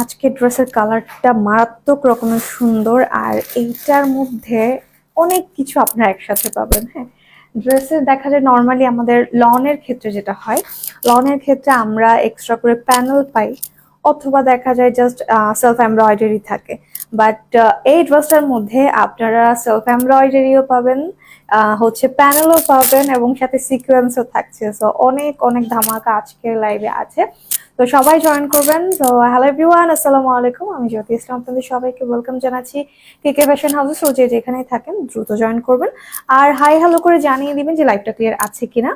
আজকে ড্রেসের কালারটা মারাত্মক রকমের সুন্দর, আর এইটার মধ্যে অনেক কিছু আপনারা একসাথে পাবেন। হ্যাঁ, ড্রেসে দেখা যায় নর্মালি আমাদের লনের ক্ষেত্রে যেটা হয়, লনের ক্ষেত্রে আমরা এক্সট্রা করে প্যানেল পাই, অথবা দেখা যায় জাস্ট সেলফ এমব্রয়ডারি থাকে। বাট এই ড্রেসটার মধ্যে আপনারা সেলফ এমব্রয়ডারিও পাবেন, হচ্ছে প্যানেলও পাবেন, এবং সাথে সিকোয়েন্সও থাকছে। সো অনেক অনেক ধামাকা আজকের লাইভে আছে, তো সবাই জয়েন করবেন। তো হ্যালো এভরিওয়ান, আসসালামু আলাইকুম। আমি জ্যোতি ইসলাম, আপনাদের সবাইকে ওয়েলকাম জানাচ্ছি কেকে ফ্যাশন হাউসে। সো যে যেখানেই থাকেন দ্রুত জয়েন করবেন, আর হাই হ্যালো করে জানিয়ে দিবেন যে লাইভটা ক্লিয়ার আছে কিনা,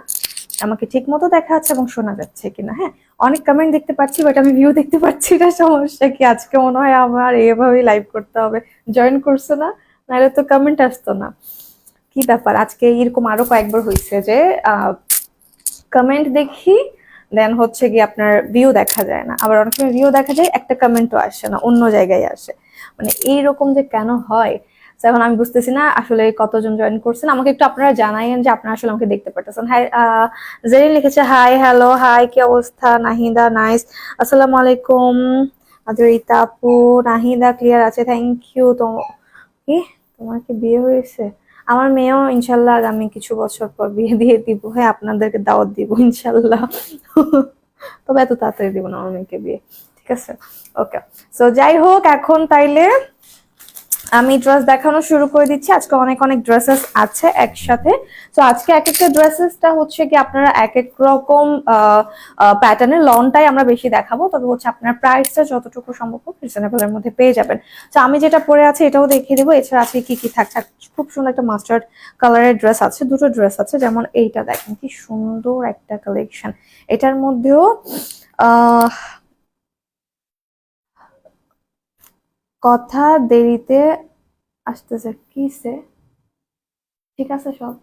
আমাকে ঠিক মতো দেখা যাচ্ছে এবং শোনা যাচ্ছে কিনা। হ্যাঁ, অনেক কমেন্ট দেখতে পাচ্ছি বাট আমি ভিউ দেখতে পাচ্ছি না, সমস্যা কি? আজকে মনে হয় আমার এভাবেই লাইভ করতে হবে। জয়েন করছে না, নাহলে তো কমেন্ট আসতো না। কি ব্যাপার, আজকে এরকম আরো কয়েকবার হয়েছে যে কমেন্ট দেখি, দেন হচ্ছে কি আপনার ভিউ দেখা যায় না, আবার অনেক সময় ভিউ দেখা যায় একটা কমেন্টও আসে না, অন্য জায়গায় আসে। মানে এইরকম যে কেন হয়, এখন আমি বুঝতেছি না আসলে কতজন জয়েন করছেন। আমাকে একটু আপনারা জানাইন যে আপনারা আসলে আমাকে দেখতে পারতেছেন। হাই, জেরিন লিখেছে হাই হ্যালো, হাই কি অবস্থা? নাহিদা নাইস, আসসালামু আলাইকুম। আদরিতা আপু, নাহিদা ক্লিয়ার আছে, থ্যাংক ইউ। তো কি তোমার কি বিয়ে হয়েছে? আমার মেয়েও ইনশাল্লাহ আগামী কিছু বছর পর বিয়ে দিয়ে দিব। হ্যাঁ, আপনাদেরকে দাওয়াত দিব ইনশাল্লাহ। তবে এত তাড়াতাড়ি দিব না আমার মেয়েকে বিয়ে, ঠিক আছে? ওকে, সো যাই হোক, এখন তাইলে আমি ড্রেস দেখানো শুরু করে দিচ্ছি। আজকে অনেক অনেক ড্রেসেস আছে একসাথে। তো আজকে এক একটা ড্রেসেসটা হচ্ছে কি আপনারা এক এক রকম প্যাটার্নের লনটাই আমরা বেশি দেখাবো, তবে হচ্ছে আপনার প্রাইসটা যতটুকু সম্ভব রিজনেবল এর মধ্যে পেয়ে যাবেন। তো আমি যেটা পরে আছে এটাও দেখিয়ে দিব, এছাড়া আছে কি কি থাকছে। খুব সুন্দর একটা মাস্টার্ড কালারের ড্রেস আছে, দুটো ড্রেস আছে, যেমন এইটা দেখেন কি সুন্দর একটা কালেকশন। এটার মধ্যেও আহ কথা দেরিতে আসতেছে কিসে, ঠিক আছে সব,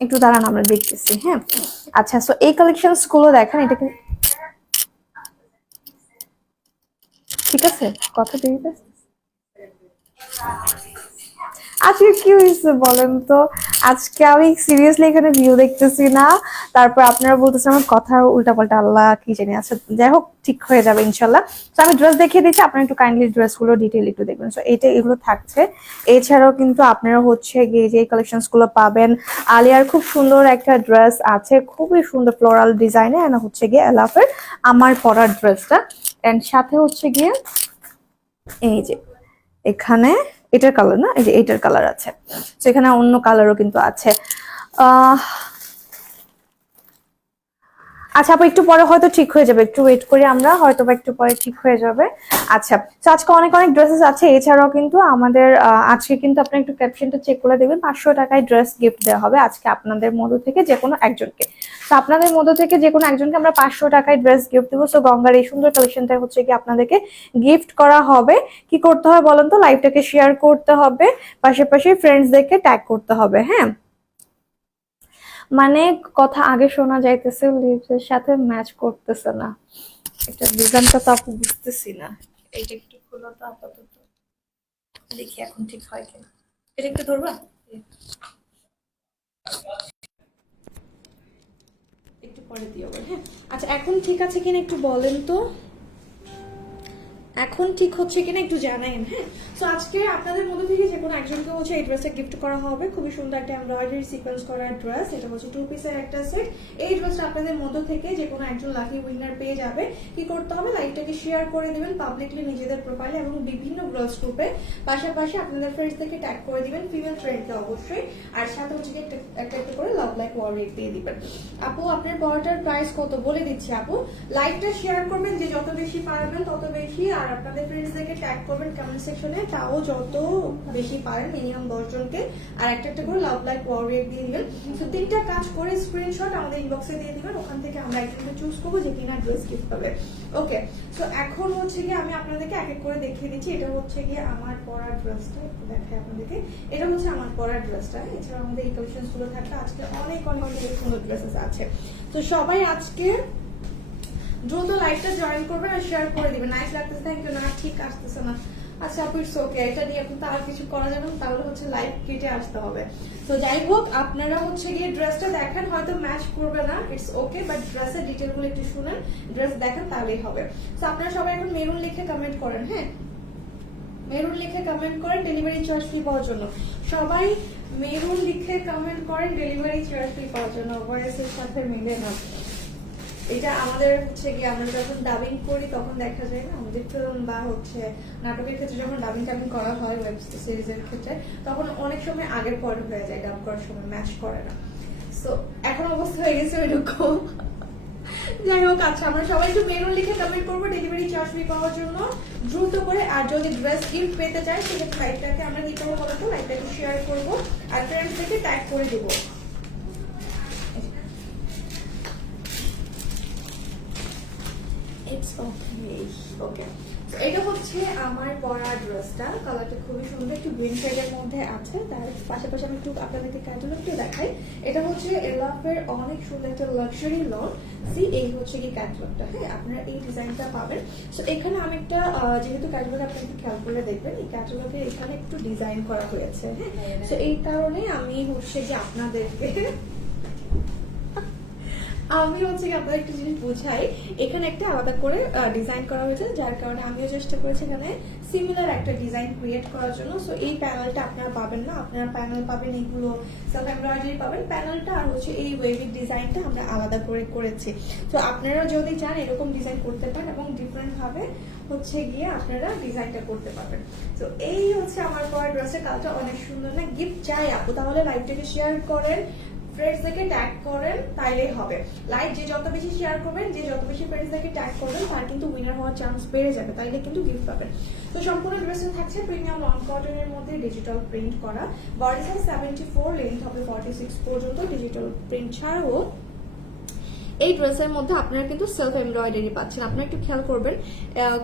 একটু দাঁড়ান আমরা দেখতেছি। হ্যাঁ, আচ্ছা, সো এই কালেকশনস গুলো দেখেন, এটা ঠিক আছে, কথা দেরিতে আজকে কি হয়েছে বলেন তো? আজকে আমি সিরিয়াসলি এখানে ভিউ দেখতেছি না, তারপর আপনারা বলতেছেন আমার কথা উল্টাপাল্টা, আল্লাহ কি জানি। আচ্ছা যাই হোক, ঠিক হয়ে যাবে ইনশাল্লাহ। তো আমি ড্রেস দেখিয়ে দিচ্ছি, আপনারা একটু কাইন্ডলি ড্রেসগুলো ডিটেইল একটু দেখবেন। সো এইটা এগুলো থাকছে। এছাড়াও কিন্তু আপনারা হচ্ছে গিয়ে যে কালেকশনস গুলো পাবেন, আলিয়ার খুব সুন্দর একটা ড্রেস আছে, খুবই সুন্দর ফ্লোরাল ডিজাইনে, এন্ড হচ্ছে গিয়ে এলাফের আমার পরার ড্রেসটা, এন্ড সাথে হচ্ছে গিয়ে এই যে এখানে এটার কালার না, এই যে এটার কালার আছে, সেখানে অন্য কালারও কিন্তু আছে। আহ আচ্ছা আপু, একটু পরে হয়তো ঠিক হয়ে যাবে, একটু ওয়েট করি আমরা, হয়তো বা একটু পরে ঠিক হয়ে যাবে। আচ্ছা, তো আজকে অনেক অনেক ড্রেসেস আছে। এছাড়াও কিন্তু আমাদের আজকে কিন্তু আপনি একটু ক্যাপশনটা চেক করে দেখবেন, 500 টাকায় ড্রেস গিফট দেওয়া হবে আজকে আপনাদের মধ্য থেকে যে কোনো একজনকে। তো আপনাদের মধ্য থেকে যে কোনো একজনকে আমরা 500 টাকায় ড্রেস গিফট দেবো। সো গঙ্গার এই সুন্দর কালেকশনটা হচ্ছে কি আপনাদেরকে গিফট করা হবে। কি করতে হবে বলেন তো? লাইভটাকে শেয়ার করতে হবে, পাশাপাশি ফ্রেন্ডসদেরকে ট্যাগ করতে হবে। হ্যাঁ, মানে কথা আগে শোনা যাইতেছে, লিপসের সাথে ম্যাচ করতেছে না, এটা ডিজাইনটা তো আপু বুঝতেছি না। এইটা একটু খুলো তো আপাতত, দেখি এখন ঠিক হয় কিনা। এটা একটু ধরবা, একটু পরে দিও। হ্যাঁ, আচ্ছা এখন ঠিক আছে কিনা একটু বলেন তো, এখন ঠিক হচ্ছে কিনা একটু জানাইন। হ্যাঁ, সো আজকে আপনাদের মধ্যে থেকে যে কোনো একজনকে হচ্ছে এই ড্রেসটা গিফট করা হবে। খুবই সুন্দর একটা এমব্রয়ডারি সিকোয়েন্স করা ড্রেস, এটা হচ্ছে 2 পিসের একটা সেট। এই ড্রেসটা আপনাদের মধ্য থেকে যে কোনো একজন লাকি উইনার পেয়ে যাবে। কি করতে হবে? লাইভটাকে শেয়ার করে দিবেন পাবলিকলি নিজেদের প্রোফাইলে এবং বিভিন্ন গার্লস গ্রুপে, পাশাপাশি আপনাদের ফ্রেন্ডসদেরকে ট্যাগ করে দিবেন, ফিমেল ফ্রেন্ডকে অবশ্যই, আর সাথে হচ্ছে একটা একটা করে লাভ লাইক ওয়াল রেট দিয়ে দিবেন। আপু আপনার পড়াটার প্রাইস কত বলে দিচ্ছি আপু, লাইভটা শেয়ার করবেন যে যত বেশি পারবেন তত বেশি, আর আপনাদের ফ্রেন্ডসদেরকে ট্যাগ করবেন কমেন্ট সেকশনে, তাও যত বেশি পারেন, মিনিমাম 10 জনকে, আর একটা একটা করে লাভ লাইক ওয়াল রেট দিয়ে দিবেন। তো 3টা কাজ করে স্ক্রিনশট আমাদের ইনবক্সে দিয়ে দিবেন, ওখান থেকে আমরা একজনকে চুজ করবো যে কিনা ড্রেস গিফট পাবে। ওকে, সো এখন হচ্ছে গিয়ে আমি আপনাদেরকে এক এক করে দেখিয়ে দিচ্ছি। এটা হচ্ছে গিয়ে আমার পরার ড্রেসটা, একটু দেখাই আপনাদেরকে। এটা হচ্ছে আমার পরার ড্রেসটা। এছাড়া আমাদের এই কালেকশনস গুলো থাকলে আজকে অনেক অনেক অনেক সুন্দর ড্রেসেস আছে। তো সবাই আজকে দ্রুত লাইভটা জয়েন করবেন আর শেয়ার করে দিবেন। নাইস লাগতেছে, থ্যাংক ইউ। না ঠিক আসতেছে না, আচ্ছা আপু ইটস ওকে, এটা নিয়ে এখন তো আর কিছু করা যাবে না, তাহলে হচ্ছে লাইভ কেটে আসতে হবে। তো যাই হোক, আপনারা হচ্ছে গিয়ে ড্রেসটা দেখেন, হয়তো ম্যাচ করবে না, ইটস ওকে, বাট ড্রেসের ডিটেলগুলো একটু শুনেন, ড্রেস দেখেন তাহলেই হবে। তো আপনারা সবাই এখন মেরুন লিখে কমেন্ট করেন, হ্যাঁ মেরুন লিখে কমেন্ট করেন ডেলিভারি চার্জ ফ্রি পাওয়ার জন্য। সবাই মেরুন লিখে কমেন্ট করেন ডেলিভারি চার্জ ফ্রি পাওয়ার জন্য। ভয়েসের সাথে মিলে না, এটা আমাদের হচ্ছে গিয়ে আমরা যখন ডাবিং করি তখন দেখা যায় না, আমাদের ফিল্ম বা হচ্ছে নাটকের ক্ষেত্রে যখন ডাবিং টাবিং করা হয় ওয়েব সিরিজের ক্ষেত্রে, তখন অনেক সময় আগের পর হয়ে যায়, ডাব করার সময় ম্যাচ করে না। সো এখন অবস্থা হয়ে গেছে ওইরকম। যাই হোক, আচ্ছা আমরা সবাই একটু মেরুন লিখে কমেন্ট করবো ডেলিভারি চার্জ ফ্রি পাওয়ার জন্য দ্রুত করে। আর যদি ড্রেস গিফট পেতে চাই সেক্ষেত্রে লাইভটাকে আমরা কি করবো বলতো, লাইভটাকে শেয়ার করবো আর ফ্রেন্ডস থেকে ট্যাগ করে দেবো। ইটস ওকে ওকে। এটা হচ্ছে আমার পরা ড্রেসটা, কালারটা খুবই সুন্দর, একটু গ্রিন শেডের মধ্যে আছে। তার পাশাপাশি আমি একটু আপনাদেরকে ক্যাটালগটা দেখাই। এটা হচ্ছে এলাফের অনেক সুন্দর একটা লাক্সারি লন। সি এই হচ্ছে কি ক্যাটালগটা, হ্যাঁ আপনারা এই ডিজাইনটা পাবেন। সো এখানে আমি একটা যেহেতু ক্যাটালগ আপনি একটু খেয়াল করে দেখবেন, এই ক্যাটালগে এখানে একটু ডিজাইন করা হয়েছে, হ্যাঁ। সো এই কারণে আমি হচ্ছে যে আপনাদেরকে আপনাদের একটা জিনিস বোঝাই, এখানে একটা আলাদা করে ডিজাইন করা হয়েছে, যার কারণে আমিও চেষ্টা করেছি এখানে সিমিলার একটা ডিজাইন ক্রিয়েট করার জন্য। সো এই প্যানেলটা আপনারা পাবেন না, আপনারা প্যানেল পাবেন এইগুলো সেলফ এমব্রয়ডারি পাবেন প্যানেলটা, আর হচ্ছে এই ওয়েভি ডিজাইনটা আমরা আলাদা করে করেছি। তো আপনারা যদি চান এরকম ডিজাইন করতে পারেন এবং ডিফারেন্ট ভাবে হচ্ছে গিয়ে আপনারা ডিজাইনটা করতে পারবেন। তো এই হচ্ছে আমার পরা ড্রেসের কালারটা অনেক সুন্দর না? গিফট চাই আপু, তাহলে লাইভটাকে শেয়ার করেন, ফ্রেন্ডসদেরকে ট্যাগ করেন, তাইলেই হবে। লাইভ যে যত বেশি শেয়ার করবেন, যে যত বেশি ফ্রেন্ডসদেরকে ট্যাগ করবেন, তার কিন্তু উইনার হওয়ার চান্স বেড়ে যাবে, তাইলে কিন্তু গিফট পাবেন। তো সম্পূর্ণ ড্রেসটা থাকছে প্রিমিয়াম লং কটনের মধ্যে ডিজিটাল প্রিন্ট করা, বডি সাইজ 74, লেন্থ হবে 46 পর্যন্ত। ডিজিটাল প্রিন্ট ছাড়াও এই ড্রেসের মধ্যে আপনারা কিন্তু সেলফ এমব্রয়ডারি পাচ্ছেন। আপনারা একটু খেয়াল করবেন,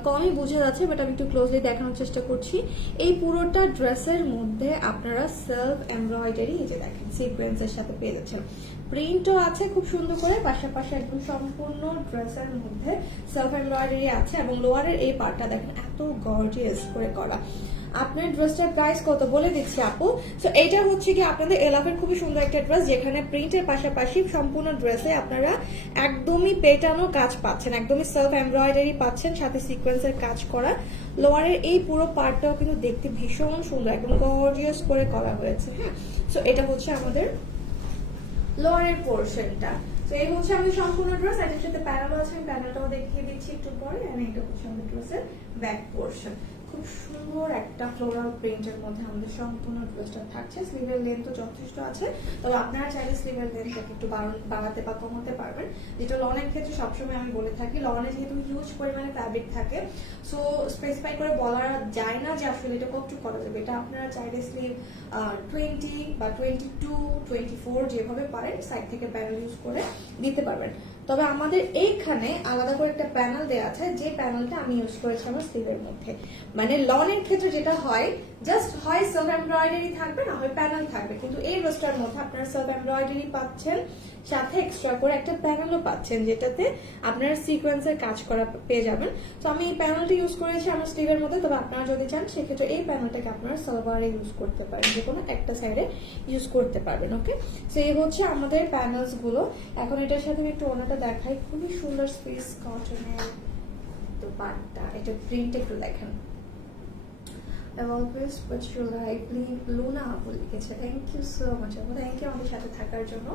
কমই বোঝা যাচ্ছে বাট আমি একটু ক্লোজলি দেখানোর চেষ্টা করছি। এই পুরোটা ড্রেসের মধ্যে আপনারা সেলফ এমব্রয়ডারি এই যে দেখেন সিকোয়েন্সের সাথে পেয়ে যাচ্ছেন। প্রিন্টও আছে খুব সুন্দর করে, পাশাপাশি একদম সম্পূর্ণ ড্রেসের মধ্যে সেলফ এমব্রয়ডারি আছে এবং লোয়ারের এই পার্টটা দেখেন এত গর্জিয়াস করে করা। আপনার ড্রেসটার প্রাইস কত বলে দিচ্ছি আপু। সো এইটা হচ্ছে কি আপনাদের এলাফের খুবই সুন্দর একটা ড্রেস, যেখানে প্রিন্টের পাশাপাশি সম্পূর্ণ ড্রেসে আপনারা একদমই পেটানো কাজ পাচ্ছেন, একদমই সেলফ এমব্রয়ডারি পাচ্ছেন, সাথে সিকোয়েন্সের কাজ করা। লোয়ারের এই পুরো পার্টটাও কিন্তু দেখতে ভীষণ সুন্দর, একদম গর্জিয়াস করে করা হয়েছে, হ্যাঁ। সো এটা হচ্ছে আমাদের লোয়ারের পোর্শনটা। তো এই হচ্ছে আমাদের সম্পূর্ণ ড্রেস, এটার সাথে প্যানেলও আছে, আমি প্যানেলটাও দেখিয়ে দিচ্ছি একটু পরে। আর এটা হচ্ছে আমাদের ড্রেসের ব্যাক পোর্শন, খুব সুন্দর একটা ফ্লোরাল প্রিন্টের মধ্যে আমাদের সম্পূর্ণ ড্রেসটা থাকছে। স্লিভের লেন্থও যথেষ্ট আছে, তবে আপনারা চাইলে স্লিভের লেন্থটাকে একটু বাড়াতে বা কমাতে পারবেন, যেটা লনের ক্ষেত্রে সবসময় আমি বলে থাকি। লনে যেহেতু হিউজ পরিমাণে ফ্যাব্রিক থাকে, সো স্পেসিফাই করে বলা যায় না যে আসলে এটা কতটুকু করা যাবে। এটা আপনারা চাইলে স্লিভ 20 বা 22, 24 যেভাবে পারেন সাইড থেকে প্যানেল ইউজ করে দিতে পারবেন। তবে আমাদের এইখানে আলাদা করে একটা প্যানেল দেওয়া আছে, যে প্যানেলটা আমি ইউজ করেছি আমার স্লিভের মধ্যে। মানে লনের ক্ষেত্রে যেটা হয়, জাস্ট হয় সেলফ এমব্রয়ডারি থাকবে, না হয় প্যানেল থাকবে, কিন্তু এই ড্রেসটার মধ্যে আপনারা সেলফ এমব্রয়ডারি পাচ্ছেন, সাথে এক্সট্রা করে একটা প্যানেলও পাচ্ছেন, যেটাতে আপনারা সিকোয়েন্সের কাজ করা পেয়ে যাবেন। তো আমি এই প্যানেলটা ইউজ করেছি আমার স্লিভের মধ্যে, তবে আপনারা যদি চান সেক্ষেত্রে এই প্যানেলটাকে আপনারা সালোয়ারে ইউজ করতে পারেন, যে কোনো একটা সাইডে ইউজ করতে পারবেন। ওকে, সো এই হচ্ছে আমাদের প্যানেলস গুলো। এখন এটার সাথে আমি একটু ওনাটা দেখাই, খুবই সুন্দর সুইস কটনের দোপাট্টা, এটা প্রিন্ট একটু দেখেন। I've always put you like Luna আপু লিখেছে, থ্যাংক ইউ সো মাচ আপু, থ্যাংক ইউ আমাদের সাথে থাকার জন্য।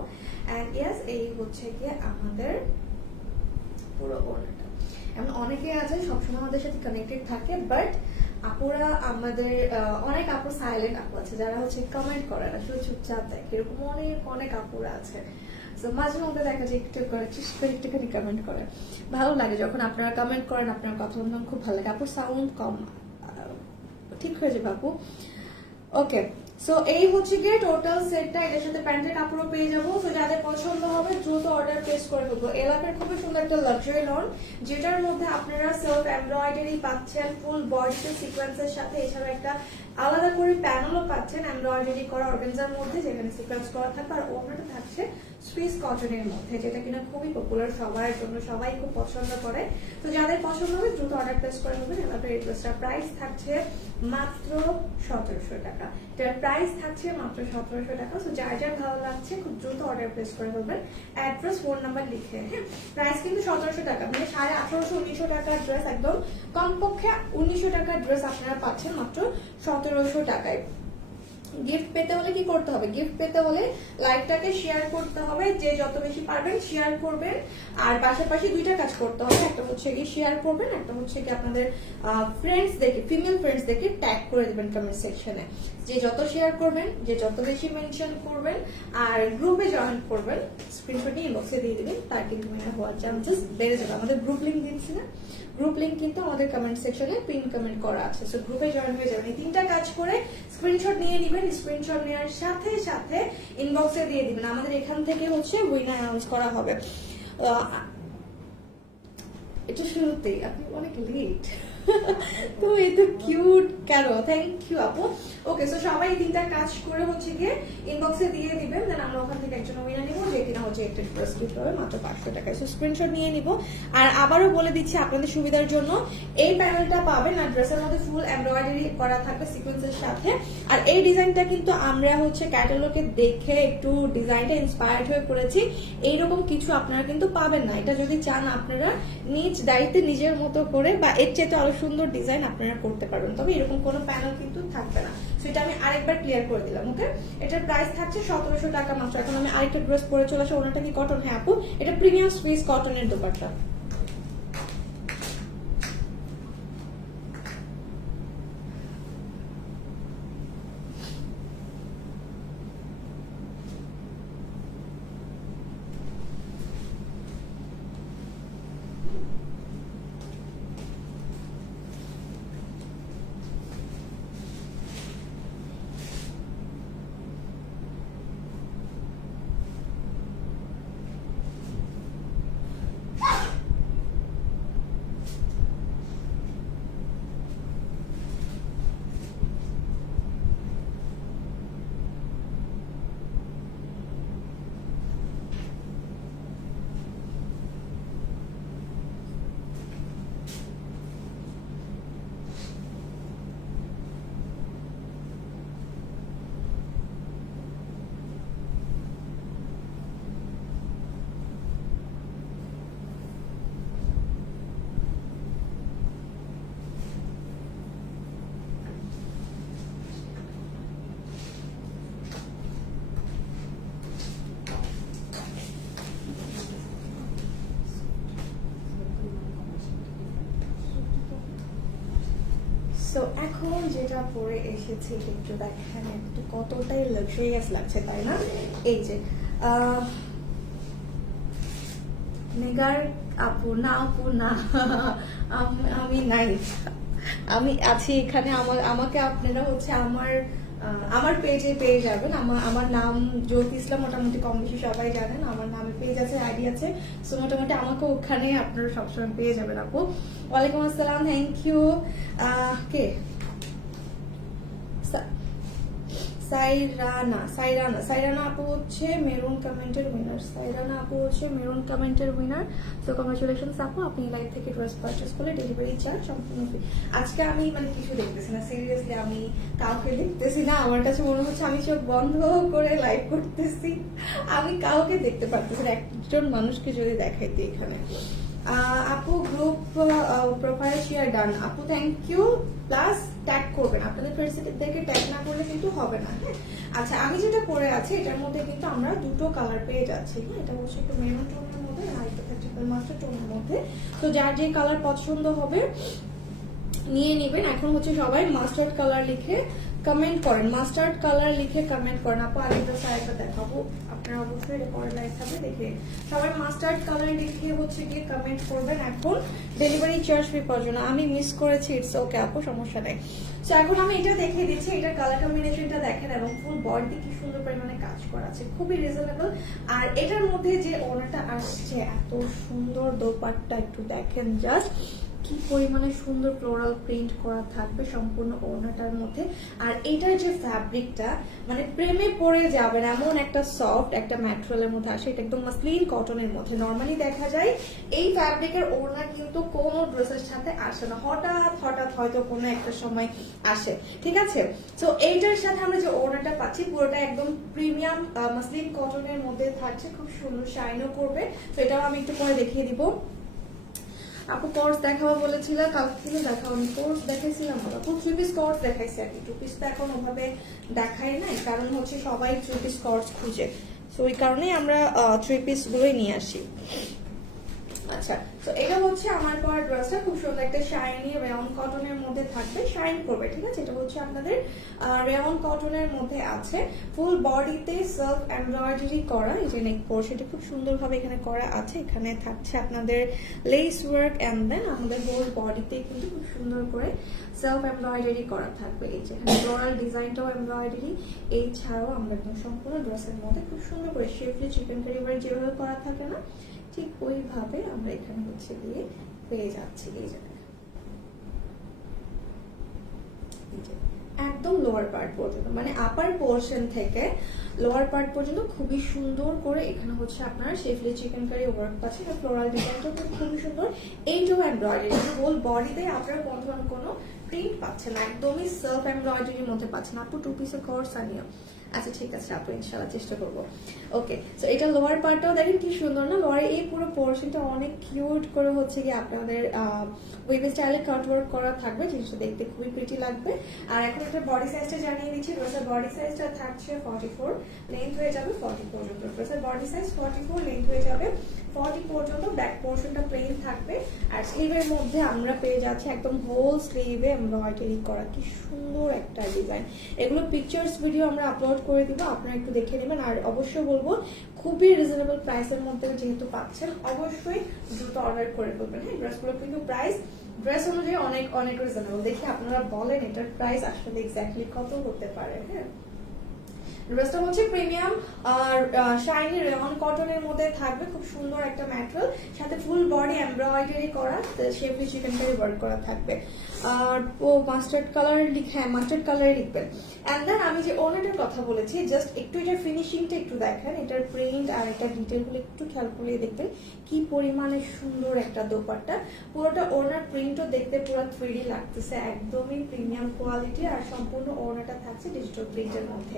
অ্যান্ড ইয়েস, এই হচ্ছে গিয়ে আমাদের পুরো ওড়নাটা। এমন অনেকে আছে সবসময় আমাদের সাথে কানেক্টেড থাকে, বাট আপুরা আমাদের অনেক আপু সাইলেন্ট আপু আছে, যারা হচ্ছে কমেন্ট করে না, শুধু চুপচাপ দেখে, এরকম অনেক অনেক আপুরা আছে। মাঝে মধ্যে দেখা যায় একটু করে একটুখানি কমেন্ট করে, ভালো লাগে যখন আপনারা কমেন্ট করেন, আপনার কথা বললাম খুব ভালো লাগে। আপুর সাউন্ড কম, ঠিক হয়ে যাবে আপু। ওকে, সো এই হচ্ছে গিয়ে টোটাল সেটটা, এটার সাথে প্যান্টের কাপড়ও পেয়ে যাবো। সো যাদের পছন্দ হবে দ্রুত অর্ডার প্লেস করে ফেলবো। এলাকার খুবই সুন্দর একটা লাক্সারি লন, যেটার মধ্যে আপনারা সেলফ এমব্রয়ডারি পাচ্ছেন ফুল বডিতে সিকোয়েন্সের সাথে, এছাড়া একটা আলাদা করে প্যানেলও পাচ্ছেন এমব্রয়ডারি করা অর্গানজার মধ্যে, যেখানে সিকোয়েন্স করা থাকবে, আর ওনাটা থাকছে সুইস কটনের মধ্যে, যেটা কিনা খুবই পপুলার সবার জন্য, সবাই খুব পছন্দ করে। তো যাদের পছন্দ হবে দ্রুত অর্ডার প্লেস করে নেবেন। এবার এই ড্রেসটার প্রাইস থাকছে মাত্র 1700 টাকা। এটার প্রাইস থাকছে মাত্র 1700 টাকা। তো যার যার ভালো লাগছে খুব দ্রুত অর্ডার প্লেস করে ফেলবেন, অ্যাড্রেস ফোন নাম্বার লিখে। হ্যাঁ, প্রাইস কিন্তু 1700 টাকা, মানে 1850-1900 টাকার ড্রেস, একদম কমপক্ষে 1900 টাকার ড্রেস আপনারা পাচ্ছেন মাত্র 1700 টাকায়। গিফট পেতে হলে কি করতে হবে? গিফট পেতে হলে লাইভটাকে শেয়ার করতে হবে, যে যত বেশি পারবেন শেয়ার করবেন। আর পাশাপাশি দুইটা কাজ করতে হবে, একটা হচ্ছে কি শেয়ার করবেন, একটা হচ্ছে কি আপনাদের ফ্রেন্ডস দেখে, ফিমেল ফ্রেন্ডস দেখে ট্যাগ করে দিবেন কমেন্ট সেকশনে। যে যত শেয়ার করবেন, যে যত বেশি মেনশন করবেন আর গ্রুপে জয়েন করবেন, স্ক্রিনশট নিয়ে ইনবক্সে দিয়ে দিবেন, তার কিন্তু মেনে হওয়ার চান্সেস বেড়ে যাবে। আমাদের গ্রুপ লিংক দিচ্ছি না, গ্রুপ লিংক কিন্তু আমাদের কমেন্ট সেকশনে পিন কমেন্ট করা আছে, সো গ্রুপে জয়েন হয়ে যাবেন। এই তিনটা কাজ করে স্ক্রিনশট নিয়ে নেবেন, স্ক্রিনশট নেওয়ার সাথে সাথে ইনবক্সে দিয়ে দিবেন। আমাদের এখান থেকে হচ্ছে উইনার অ্যানাউন্স করা হবে। এটা শুরুতেই আপনি অনেক লেট তো এই তো কিউট কেন, থ্যাংক ইউ আপু। ওকে, সো সবাই তিনটা কাজ করে হচ্ছে গিয়ে ইনবক্সে দিয়ে দিবেন, দেন আমরা ওখান থেকে একজন উইনার নিব, যে কিনা হচ্ছে একটা ড্রেস গিফট হবে মাত্র 500 টাকায়। সো স্ক্রিনশট নিয়ে নিব। আর আবারও বলে দিচ্ছি আপনাদের সুবিধার জন্য, এই প্যানেলটা পাবেন আর ড্রেসের মধ্যে ফুল এমব্রয়ডারি করা থাকবে সিকোয়েন্সের সাথে। আর এই ডিজাইনটা কিন্তু আমরা হচ্ছে ক্যাটালগে দেখে একটু ডিজাইনটা ইন্সপায়ার্ড হয়ে করেছি, এইরকম কিছু আপনারা কিন্তু পাবেন না। এটা যদি চান আপনারা নিজ দায়িত্বে নিজের মতো করে বা এর চেয়ে আরো সুন্দর ডিজাইন আপনারা করতে পারবেন, তবে এরকম কোনো প্যানেল কিন্তু থাকবে না। সেটা আমি আরেকবার ক্লিয়ার করে দিলাম। ওকে, এটার প্রাইস থাকছে 1700 টাকা মাত্র। এখন আমি আরেকটা ড্রেস পরে চলে আসি, ওনাটা কি কটন? হ্যাঁ আপু, এটা প্রিমিয়াম সুইস কটনের দোপাট্টা। সো এখন যেটা পরে এসেছি একটু দেখেন, একটু কতটাই লাক্সারিয়াস লাগছে তাই না? এই যে মেগার আপু না, আপু না আমি নাই, আমি আছি এখানে। আমাকে আপনারা হচ্ছে আমার পেজে পেয়ে যাবেন। আমার নাম জ্যোতি ইসলাম, মোটামুটি কম বেশি সবাই জানেন। আমার নামে পেজ আছে, আইডি আছে, সো মোটামুটি আমাকে ওখানে আপনারা সবসময় পেয়ে যাবেন আপু। ওয়ালাইকুম আসসালাম, থ্যাংক ইউ। কে? সাইরানা আপু হচ্ছে মেরুন কমেন্টের উইনার। সাইরানা আপু হচ্ছে মেরুন কমেন্টের উইনার। সো কংগ্রাচুলেশনস আপু, আপনি লাইভ থেকে ড্রেস পারচেজ করলে ডেলিভারি চার্জ সম্পূর্ণ ফ্রি। আজকে আমি মানে কিছু দেখতেছি না, সিরিয়াসলি আমি কাউকে দেখতেছি না। আমার কাছে মনে হচ্ছে আমি চোখ বন্ধ করে লাইভ করতেছি, আমি কাউকে দেখতে পারতেছি না, একজন মানুষকে যদি দেখাইতে এখানে। আপু গ্রুপ প্রোফাইল শেয়ার ডান আপু, থ্যাংক ইউ। প্লাস ট্যাগ করবেন, আপনাদের ফ্রেন্ডসদেরকে ট্যাগ না করলে কিন্তু হবে না। হ্যাঁ, আচ্ছা আমি যেটা পরে আছি এটার মধ্যে কিন্তু আমরা দুটো কালার পেয়ে যাচ্ছি। হ্যাঁ, এটা হচ্ছে একটু মেরুন টোনের মধ্যে আর এটা হচ্ছে মাস্টার টোনের মধ্যে। তো যার যে কালার পছন্দ হবে নিয়ে নেবেন। এখন হচ্ছে সবাই মাস্টার্ড কালার লিখে কমেন্ট করেন, মাস্টার্ড কালার লিখে কমেন্ট করেন। আপু আগে তো সাইডটা দেখাবো, আপনারা অবশ্যই এটা পরে লাইক থাকবে দেখে সবাই মাস্টার্ড কালার লিখে হচ্ছে গিয়ে কমেন্ট করবেন। এখন ডেলিভারি চার্জ ফ্রি পাওয়ার জন্য আমি মিস করেছি, ইটস ওকে আপু, সমস্যা নেই। তো এখন আমি এটা দেখিয়ে দিচ্ছি, এটার কালার কম্বিনেশনটা দেখেন এবং ফুল বডি কি সুন্দর পরিমাণে কাজ করা আছে, খুবই রিজনেবল। আর এটার মধ্যে যে ওড়নাটা আসছে এত সুন্দর দোপাট্টা, একটু দেখেন জাস্ট কি পরিমাণে সুন্দর ফ্লোরাল প্রিন্ট করা থাকবে সম্পূর্ণ ওড়নাটার মধ্যে। আর এটার যে ফ্যাব্রিকটা মানে প্রেমে পড়ে যাবেন এমন একটা সফট একটা ম্যাটেরিয়ালের মধ্যে আসে। এটা একদম মাসলিন কটনের মধ্যে। নর্মালি দেখা যায় এই ফ্যাব্রিকের ওড়না কিন্তু কোনো ড্রেসের সাথে আসে না, হঠাৎ হঠাৎ হয়তো কোনো একটা সময় আসে, ঠিক আছে। তো এইটার সাথে আমরা যে ওড়নাটা পাচ্ছি পুরোটা একদম প্রিমিয়াম মাসলিন কটনের মধ্যে থাকছে, খুব সুন্দর শাইনও করবে। তো এটাও আমি একটু পরে দেখিয়ে দিব। আপু কোর্স দেখাবো বলেছিল, কালকে কিন্তু দেখাবো, আমি কোর্স দেখাইছিলাম আপু, 3 পিস কোর্স দেখাইছি আর কি। 2 পিস তো এখন ওভাবে দেখাই নাই, কারণ হচ্ছে সবাই 3 পিস কোর্স খুঁজে, তো ওই কারণেই আমরা 3 পিস গুলোই নিয়ে আসি। আচ্ছা, তো এটা হচ্ছে আমার পরা ড্রেসটা, খুব সুন্দর একটা শাইনি রেয়ন কটনের মধ্যে থাকবে, শাইন করবে, ঠিক আছে। এটা হচ্ছে আপনাদের রেয়ন কটনের মধ্যে আছে, ফুল বডিতে সেলফ এমব্রয়ডারি করা। এই যে নেক পোর্শনটা খুব সুন্দরভাবে এখানে করা আছে, এখানে থাকছে আপনাদের লেস ওয়ার্ক এন্ড দেন আমাদের হোল বডিতে কিন্তু খুব সুন্দর করে সেলফ এমব্রয়ডারি করা থাকবে। এই যে এখানে ফ্লোরাল ডিজাইনটাও এমব্রয়ডারি, এই ছাড়াও আমরা একদম সম্পূর্ণ ড্রেসের মধ্যে খুব সুন্দর করে শেফলি চিকেন কারি ওয়ার্ক যেভাবে করা থাকে না, ঠিক ওইভাবে আমরা এখানে হচ্ছে দিয়ে পেয়ে যাচ্ছি। এই জায়গায় একদম লোয়ার পার্ট পর্যন্ত, মানে আপার পোর্শন থেকে লোয়ার পার্ট পর্যন্ত খুবই সুন্দর করে এখানে হচ্ছে আপনার শেফলি চিকেন কারি ওয়ার্ক পাচ্ছেন। ফ্লোরাল ডিজাইনটা খুবই সুন্দর, এইটাও এমব্রয়ডারি, হোল বডিতে আপনারা কোনো প্রিন্ট পাচ্ছেন না, একদমই সেলফ এমব্রয়ডারির মধ্যে পাচ্ছেন। আপু 2 পিসের কোর্স আনিও। আচ্ছা ঠিক আছে আপু, ইনশাআল্লাহ চেষ্টা করবো। ওকে, সো এটা লোয়ার পার্টটাও দেখেন কি সুন্দর না, লোয়ার এই পুরো পোর্শনটা অনেক কিউট করে হচ্ছে কি আপনাদের ওয়েভ স্টাইলে কাট ওয়ার্ক করা থাকবে, জিনিসটা দেখতে খুবই প্রিটি লাগবে। আর এখন একটা বডি সাইজটা জানিয়ে দিচ্ছি। ড্রেসের বডি সাইজটা থাকছে 44, লেন্থ হয়ে যাবে 40 পর্যন্ত। ড্রেসের বডি সাইজ 44, লেন্থ হয়ে যাবে 40 পর্যন্ত। ব্যাক পোর্শনটা প্লেন থাকবে, আর স্লিভের মধ্যে আমরা পেয়ে যাচ্ছি একদম হোল স্লিভে এমব্রয়ডারি করা, কি সুন্দর একটা ডিজাইন। এগুলো পিকচার্স ভিডিও আমরা আপলোড করে দিব, আপনারা একটু দেখে নেবেন। আর অবশ্যই বলবো খুবই রিজনেবল প্রাইসের মধ্যে যেহেতু পাচ্ছেন, অবশ্যই দ্রুত অর্ডার করে ফেলবেন। হ্যাঁ, ড্রেসগুলো কিন্তু প্রাইস ড্রেস অনুযায়ী অনেক অনেক রিজনেবল। দেখি আপনারা বলেন এটার প্রাইস আসলে এক্স্যাক্টলি কত হতে পারে। হ্যাঁ, ড্রেসটা হচ্ছে প্রিমিয়াম আর শাইনি রেয়ন কটনের মধ্যে থাকবে, খুব সুন্দর একটা ম্যাটেরিয়াল, সাথে ফুল বডি এমব্রয়ডারি করা, শেফলি চিকেন কারি ওয়ার্ক করা থাকবে। আর ও মাস্টার্ড কালার হ্যাঁ মাস্টার্ড কালারে লিখবেন। এন্ড দেন আমি যে ওনাটার কথা বলেছি, জাস্ট একটু এটার ফিনিশিংটা একটু দেখেন, এটার প্রিন্ট আর এটা ডিটেলগুলো একটু খেয়াল করে দেখবেন কি পরিমাণে সুন্দর একটা দোপাট্টা। পুরোটা ওনার প্রিন্টও দেখতে পুরো 3D লাগতেছে, একদমই প্রিমিয়াম কোয়ালিটি। আর সম্পূর্ণ ওনাটা থাকছে ডিজিটাল প্রিন্টের মধ্যে।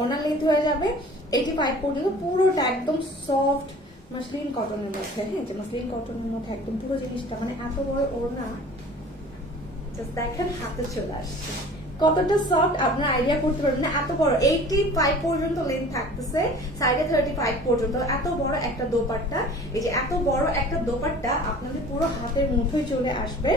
ওনার লেন্থ হয়ে যাবে 85 পর্যন্ত, পুরোটা একদম সফট মাসলিন কটনের মধ্যে। হ্যাঁ, যে মাসলিন কটনের মধ্যে একদম পুরো জিনিসটা, মানে এত বড় ওড়না, জাস্ট দেখেন হাতে চলে আসছে কতটা সফট, আপনার আইডিয়া করতে পারবেন না। এত বড় 85 পর্যন্ত লেন্থ থাকতেছে, সাইডে 35 পর্যন্ত, এত বড় একটা দোপাট্টা। এই যে এত বড় একটা দোপাট্টা আপনাদের পুরো হাতের মুঠোয় চলে আসবে।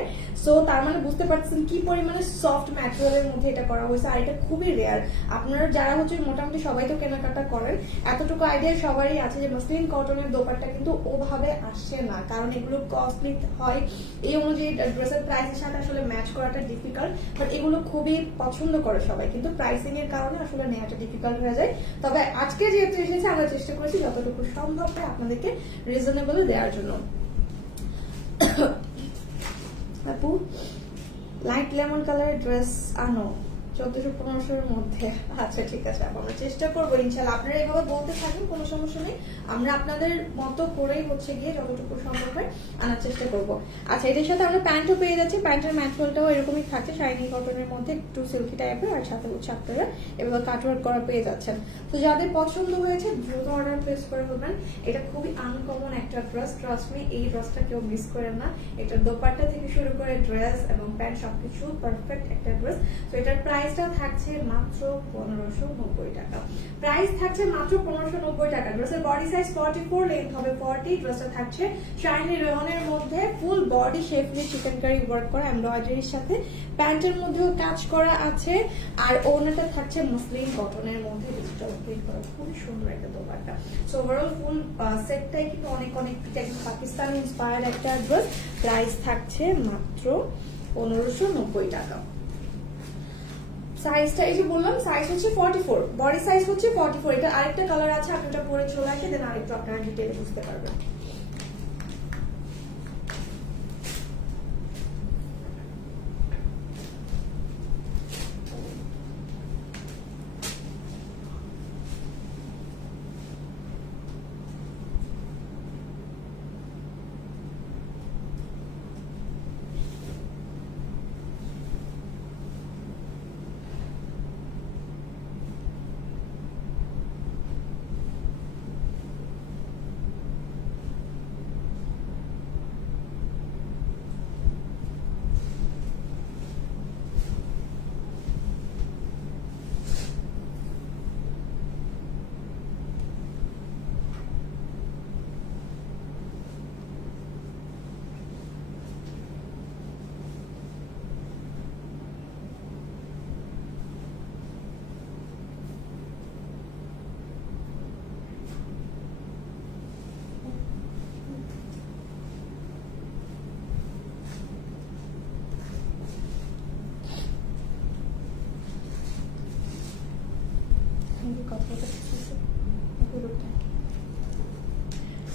সো তার মানে বুঝতে পারছেন কি পরিমাণে সফট ম্যাটেরিয়ালের মধ্যে এটা করা হয়েছে। আর এটা খুবই রেয়ার, আপনারা যারা হচ্ছে মোটামুটি সবাই তো কেনাকাটা করেন, এতটুকু আইডিয়া সবারই আছে যে মাসলিন কটনের দোপাট্টা কিন্তু ওভাবে আসে না, কারণ এগুলো কস্টলি হয়, এই অনুযায়ী ড্রেসের প্রাইসের সাথে আসলে ম্যাচ করাটা ডিফিকাল্ট। বাট এগুলো খুবই পছন্দ করে সবাই, কিন্তু প্রাইসিং এর কারণে আসলে নেওয়াটা ডিফিকাল্ট হয়ে যায়। তবে আজকে যেহেতু এসেছে আমরা চেষ্টা করেছি যতটুকু সম্ভব আপনাদেরকে রিজনেবল দেওয়ার জন্য। আপু লাইট লেমন কালারের ড্রেস আনো 1400-1500 এর মধ্যে। আচ্ছা ঠিক আছে, আমরা চেষ্টা করবো ইনশাল্লাহ। আপনারা এইভাবে বলতে থাকেন, কোনো সমস্যা নেই, আমরা আপনাদের মতো করেই হচ্ছে গিয়ে যতটুকু সম্ভব হয় আনার চেষ্টা করব। আচ্ছা, এটার সাথে আমরা প্যান্টও পেয়ে যাচ্ছি, প্যান্টের ম্যাটেরিয়ালটাও এরকমই থাকছে, শাইনি কটনের মধ্যে একটু সিল্কি টাইপের, আর সাথে হচ্ছে আপনারা এভাবে কাটওয়ার্ক করা পেয়ে যাচ্ছেন। তো যাদের পছন্দ হয়েছে দ্রুত অর্ডার প্লেস করে ফেলবেন। এটা খুবই আনকমন একটা ড্রেস, ট্রাস্ট মি, এই ড্রেসটা কেউ মিস করেন না। এটার দোপাট্টা থেকে শুরু করে ড্রেস এবং প্যান্ট সবকিছু পারফেক্ট একটা ড্রেস। তো এটার প্রাইসটা থাকছে মাত্র 1590 টাকা। প্রাইস থাকছে মাত্র 1590 টাকা। ড্রেসের বডি সাইজ 44, লেন্থ হবে 40। ড্রেসটা থাকছে শাইনি রেয়নের মধ্যে, full body শেফলি chicken curry work করা এমব্রয়ডারির সাথে, প্যান্টের মধ্যেও কাজ করা আছে, আর ওড়নাটা থাকছে মসলিন কটনের মধ্যে ডিজিটাল প্রিন্ট করা, খুবই সুন্দর একটা দোপাট্টা। সো ওভারঅল ফুল সেটটাই কিন্তু অনেক অনেক পাকিস্তানি ইন্সপায়ার্ড একটা ড্রেস। প্রাইস থাকছে মাত্র 1590 টাকা। সাইজটা এই যে বললাম, সাইজ হচ্ছে 44, বডি সাইজ হচ্ছে 44। এটা আরেকটা কালার আছে, আপনি এটা পরে চলে আসে, দেন আরেকটু আপনারা ডিটেইলে বুঝতে পারবেন।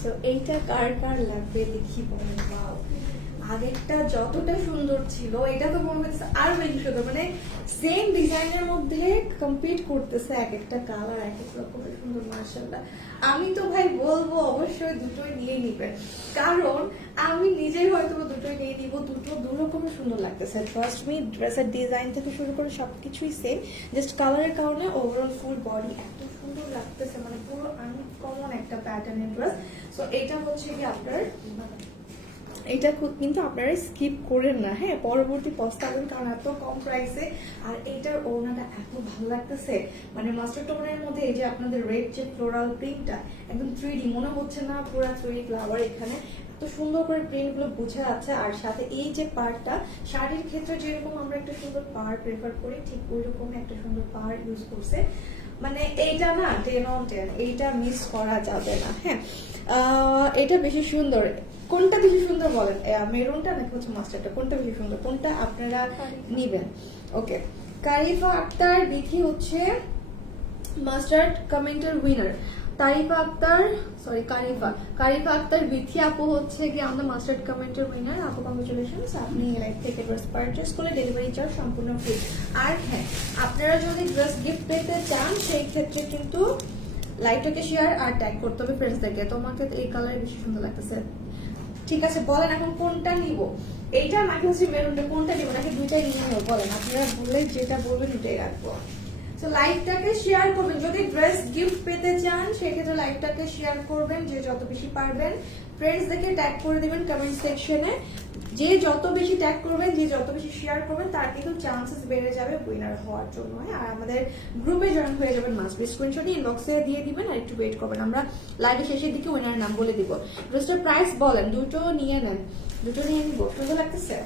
সো এইটা কার কার লাগবে দেখি বলেন। ওয়াও, আগেরটা যতটা সুন্দর ছিল এটা তো মনে হচ্ছে আরো বেশি সুন্দর, মানে সেম ডিজাইনের মধ্যে কমপ্লিট করতেছে, এক একটা কালার এক এক রকমের সুন্দর। মাশাআল্লাহ, আমি তো ভাই বলবো অবশ্যই দুটোই নিয়ে নিবেন, কারণ আমি নিজেই হয়তো দুটোই নিয়ে নিব, দুটো দু রকমের সুন্দর লাগতেছে। ফার্স্ট মি ড্রেসের ডিজাইন থেকে শুরু করে সবকিছুই সেম, জাস্ট কালারের কারণে ওভারঅল ফুল বডি এত সুন্দর লাগতেছে, মানে পুরো আনকমন একটা প্যাটার্নের ড্রেস। সো এটা হচ্ছে কি আপনার, এটা কিন্তু আপনারা স্কিপ করেন না, হ্যাঁ, পরবর্তী পস্তাবেন, কারণ এত কম প্রাইসে। আর এইটার ওড়নাটা এত ভালো লাগতেছে, মানে মাস্টার টোনের মধ্যে এই যে আপনাদের রেড যে ফ্লোরাল প্রিন্টটা একদম 3D মনে হচ্ছে না, পুরো 3D ফ্লাওয়ার, এখানে এত সুন্দর করে প্রিন্ট গুলো বোঝা যাচ্ছে। আর সাথে এই যে পার্টটা, শাড়ির ক্ষেত্রে যেরকম আমরা একটা সুন্দর পার প্রেফার করি, ঠিক ওই রকম একটা সুন্দর পার ইউজ করছে, মানে এইটা না 10 on 10, এইটা মিস করা যাবে না। হ্যাঁ, এটা বেশি সুন্দর। কোনটা বেশি সুন্দর বলেন, মেরুনটা নাকি হচ্ছে মাস্টারটা, কোনটা বেশি সুন্দর, কোনটা আপনারা নিবেন? ওকে, কারিফা আক্তার বিথি হচ্ছে মাস্টার্ড কমেন্টের উইনার। তারিফা আক্তার, সরি কারিফা আক্তার বিথি আপু হচ্ছে কি আমাদের মাস্টার্ড কমেন্টের উইনার। আপু কংগ্রেচুলেশনস, আপনি লাইভ থেকে ড্রেস পারচেজ করলে ডেলিভারি চার্জ সম্পূর্ণ ফ্রি। আর হ্যাঁ, আপনারা যদি ড্রেস গিফট পেতে চান সেই ক্ষেত্রে কিন্তু লাইভটাকে শেয়ার আর ট্যাগ করতে হবে ফ্রেন্ডসদেরকে। তোমাকে এই কালারে বেশি সুন্দর লাগতেছে, ঠিক আছে বলেন এখন কোনটা নিব, এইটা নাকি হচ্ছে মেরুনটা, কোনটা নিব নাকি দুইটাই নিয়ে নেবো বলেন, আপনারা বললে যেটা বলবেন দুটাই রাখবো। তো লাইভটাকে শেয়ার করবেন, যদি ড্রেস গিফট পেতে চান সেক্ষেত্রে লাইভটাকে শেয়ার করবেন যে যত বেশি পারবেন, ফ্রেন্ডসদেরকে ট্যাগ করে দিবেন কমেন্ট সেকশনে। যে যত বেশি ট্যাগ করবেন, যে যত বেশি শেয়ার করবেন, তার কিন্তু চান্সেস বেড়ে যাবে উইনার হওয়ার জন্য। আর আমাদের গ্রুপে জয়েন হয়ে যাবেন, মাস্ট বি স্ক্রিনশট ইনবক্সে দিয়ে দিবেন আর একটু ওয়েট করবেন, আমরা লাইভের শেষের দিকে উইনারের নাম বলে দিব। ড্রেসটার প্রাইস বলেন, দুটো নিয়ে নেন, দুটো নিয়ে নিব। সুন্দর লাগতেছে,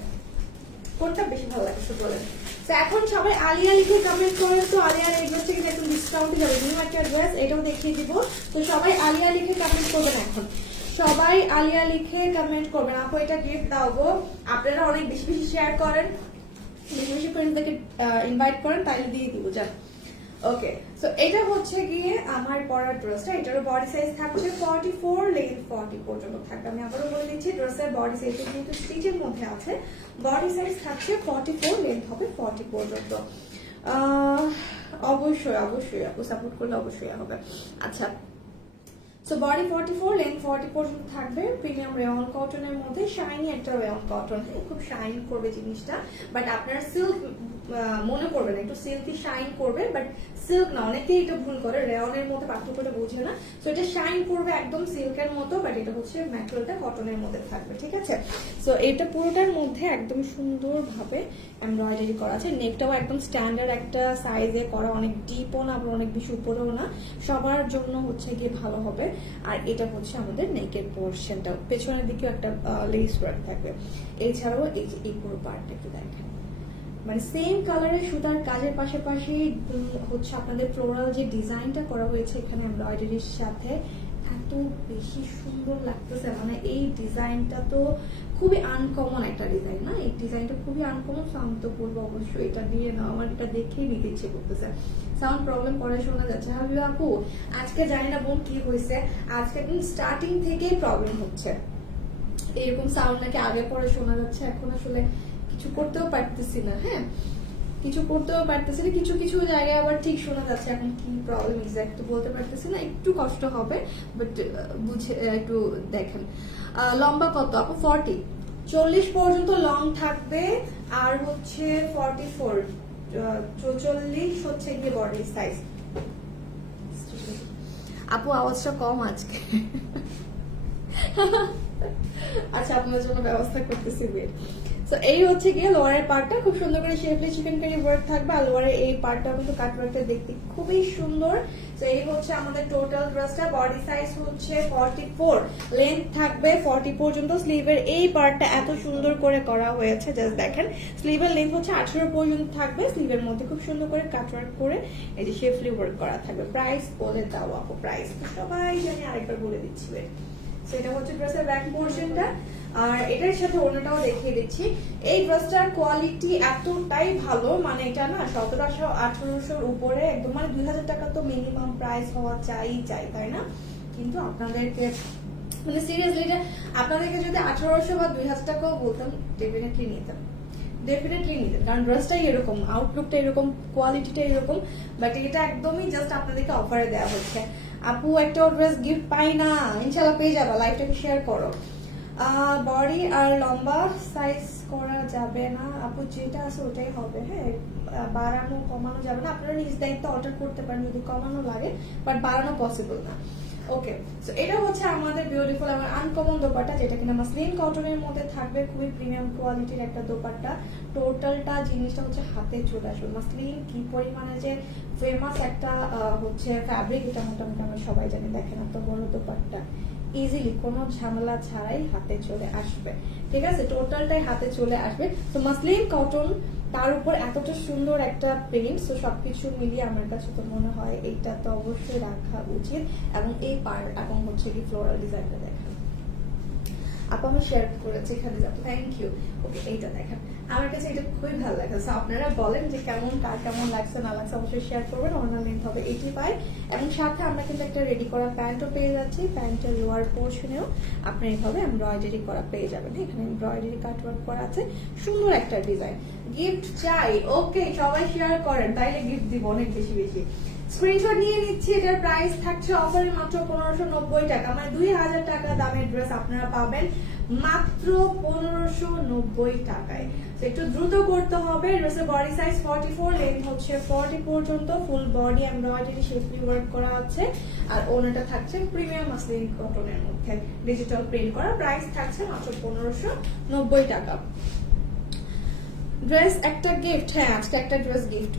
কোনটা বেশি ভালো লাগছে বলেন। তো এখন সবাই আলিয়া লিখে কমেন্ট করেন, তো আলিয়ার এই ড্রেসটা কিন্তু একটু ডিসকাউন্টে যাবে, নিউ একটা ড্রেস, এটাও দেখিয়ে দিব। তো সবাই আলিয়া লিখে কমেন্ট করবেন, এখন সবাই আলিয়া লিখে কমেন্ট করবেন। আপু এটা গিফট দাও গো, আপনারা অনেক বেশি বেশি শেয়ার করেন, বেশি বেশি ফ্রেন্ডসদেরকে ইনভাইট করেন, তাইলে দিয়ে দিব। যান, ওকে। সো এটা হচ্ছে গিয়ে আমার পরার ড্রেসটা, এটারও বডি সাইজ থাকছে 44, লেন্থ 40 পর্যন্ত থাকবে। আমি আবারও বলে দিচ্ছি, ড্রেসের বডি সাইজ কিন্তু স্টিচের মধ্যে আছে, বডি সাইজ থাকছে 44, লেন্থ হবে 40 পর্যন্ত। অবশ্যই অবশ্যই আপু সাপোর্ট করলে অবশ্যই হবে। আচ্ছা, সো বডি 44, লেন্থ 40 পর্যন্ত থাকবে। প্রিমিয়াম রেয়ন কটনের মধ্যে, শাইনি একটা রেয়ন কটন, খুব শাইন করবে জিনিসটা, বাট আপনারা সিল্ক মনে করবেন, একটু সিল্কি শাইন করবে, বাট সিল্ক না, অনেকেই এটা ভুল করে, রেয়নের মধ্যে পার্থক্যটা বোঝে না। সো এটা শাইন করবে একদম সিল্কের মতো, বাট এটা হচ্ছে ম্যাটেরিয়ালটা কটনের মধ্যে থাকবে, ঠিক আছে। সো এটা পুরোটার মধ্যে একদম সুন্দরভাবে এমব্রয়ডারি করা আছে, নেকটাও একদম স্ট্যান্ডার্ড একটা সাইজে করা, অনেক ডিপও না আবার অনেক বেশি উপরেও না, সবার জন্য হচ্ছে গিয়ে ভালো হবে। আর এটা হচ্ছে আমাদের নেকের পোর্শনটা, পেছনের দিকেও একটা লেস ওয়ার্ক থাকবে। এছাড়াও এই যে এই পুরো পার্টটা একটু দেখেন, মানে সেম কালারের সুতার কাজের পাশাপাশি হচ্ছে আপনাদের ফ্লোরাল যে ডিজাইনটা করা হয়েছে এখানে এমব্রয়ডারির সাথে, এত বেশি সুন্দর লাগতেছে। মানে এই ডিজাইনটা তো খুবই আনকমন একটা ডিজাইন না, এই ডিজাইনটা খুবই আনকমন। আমি তো বলবো অবশ্যই এটা দিয়ে নাও, আমার এটা দেখেই নিতে ইচ্ছে করতেছে। সাউন্ড প্রবলেম পরে শোনা যাচ্ছে, হাবিবা আপু আজকে জানি না বোন কি হয়েছে, আজকে স্টার্টিং থেকেই প্রবলেম হচ্ছে, এরকম সাউন্ড নাকি আগে পরে শোনা যাচ্ছে, এখন আসলে কিছু করতেও পারতেছি না। হ্যাঁ, কিছু করতেও পারতেছি না, কিছু কিছু জায়গায় আবার ঠিক শোনা যাচ্ছে, এখন কি প্রবলেম এক্সাক্ট বলতে পারতেছি না, একটু কষ্ট হবে, বাট বুঝে একটু দেখেন। লম্বা কত আপু? 40, 40 পর্যন্ত লং থাকবে, আর হচ্ছে 44, 44 হচ্ছে গিয়ে বডি সাইজ। আপু আওয়াজটা কম আজকে। আচ্ছা, আপনার জন্য ব্যবস্থা করতেছি। তো এই হচ্ছে গিয়ে লোয়ারের পার্টটা, খুব সুন্দর করে শেফলি চিকেন কারি ওয়ার্ক থাকবে, আর লোয়ারের এই পার্টটা কিন্তু কাট ওয়ার্কটা দেখতে খুবই সুন্দর। তো এই হচ্ছে আমাদের টোটাল ড্রেসটা, বডি সাইজ হচ্ছে 44, লেন্থ থাকবে 40 পর্যন্ত। স্লিভের এই পার্টটা এত সুন্দর করে করা হয়েছে, জাস্ট দেখেন, স্লিভের লেন্থ হচ্ছে 18 পর্যন্ত থাকবে, স্লিভের মধ্যে খুব সুন্দর করে কাট ওয়ার্ক করে এই যে শেফলি ওয়ার্ক করা থাকবে। প্রাইস বলে দাও আপু, প্রাইস সবাই জানি, আরেকবার বলে দিচ্ছি। সেটা হচ্ছে ড্রেসের ব্যাক পোর্শনটা, আর এটার সাথে ওড়নাটাও দেখিয়ে দিচ্ছি। এই ড্রেসটার কোয়ালিটি এতটাই ভালো, মানে এটা না 1700-1800 উপরে একদম, মানে 2000 টাকা তো মিনিমাম প্রাইস হওয়া চাই, তাই না? কিন্তু আপনাদেরকে মানে সিরিয়াসলি এটা আপনাদেরকে যদি 1800 বা 2000 টাকাও বলতাম ডেফিনেটলি নিতাম, কারণ ড্রেসটাই এরকম, আউটলুকটা এরকম, কোয়ালিটিটা এরকম। বাট এটা একদমই জাস্ট আপনাদেরকে অফারে দেওয়া হচ্ছে। আপু একটা ড্রেস গিফট পাই না, ইনশাল্লাহ পেয়ে যাবা, লাইভটাকে শেয়ার করো। বডি আর লম্বা সাইজ করা যাবে না আপু, যেটা আছে ওটাই হবে। হ্যাঁ, বাড়ানো কমানো যাবে না, আপনারা নিজ দায়িত্ব অর্ডার করতে পারেন যদি কমানো লাগে, বাট বাড়ানো পসিবল না। ওকে, সো এটা হচ্ছে আমাদের বিউটিফুল আমার আনকমন দোপাট্টা, যেটা কিনা মাসলিন কটনের মধ্যে থাকবে, খুবই প্রিমিয়াম কোয়ালিটির একটা দোপাট্টা। টোটালটা জিনিসটা হচ্ছে হাতে চলে আসবে। মাসলিন কি পরিমাণে যে ফেমাস একটা হচ্ছে ফ্যাব্রিক, এটা মোটামুটি আমরা সবাই জানি। দেখেন এত বড় দোপাট্টা, ইজিলি কোনো ঝামেলা ছাড়াই হাতে চলে আসবে। ঠিক আছে, টোটালটাই হাতে চলে আসবে। তো মাসলিন কটন, তার উপর এতটা সুন্দর একটা প্রিন্ট, তো সবকিছু মিলিয়ে আমার কাছে তো মনে হয় এইটা তো অবশ্যই রাখা উচিত। এবং এই পার এবং হচ্ছে কি ফ্লোরাল ডিজাইনটা দেখেন আপা, আমি শেয়ার করেছি এখানে যাবো, থ্যাংক ইউ। ওকে, এইটা দেখেন, আমার কাছে এটা খুবই ভালো লাগছে। আপনারা বলেন যে কেমন, কার কেমন লাগছে না লাগছে, অবশ্যই শেয়ার করবেন। অর্ডার লিংক হবে 85, এবং সাথে আমরা কিন্তু একটা রেডি করা প্যান্টও পেয়ে যাচ্ছি। প্যান্টের লোয়ার পোর্শনেও আপনি এইভাবে এমব্রয়ডারি করা পেয়ে যাবেন। এখানে এমব্রয়ডারি কাটওয়ার্ক করা আছে, সুন্দর একটা ডিজাইন। গিফট চাই, ওকে সবাই শেয়ার করেন, তাইলে গিফট দিব অনেক বেশি বেশি। স্ক্রিনশট নিয়ে নিচ্ছি। এটার প্রাইস থাকছে অফারে মাত্র 1590 টাকা, মানে 2000 টাকা দামের ড্রেস আপনারা পাবেন মাত্র 1590 টাকায়। একটু দ্রুত করতে হবে। ড্রেসের বডি সাইজ 44, লেন্থ হচ্ছে 40 পর্যন্ত, ফুল বডি এমব্রয়ডারি শেপলি ওয়ার্ক করা আছে। আর ওনাটা থাকছে প্রিমিয়াম মাসলিন কটনের মধ্যে ডিজিটাল প্রিন্ট করা। প্রাইস থাকছে মাত্র 1590 টাকা। ড্রেস একটা গিফট, হ্যাঁ আজকে একটা ড্রেস গিফট,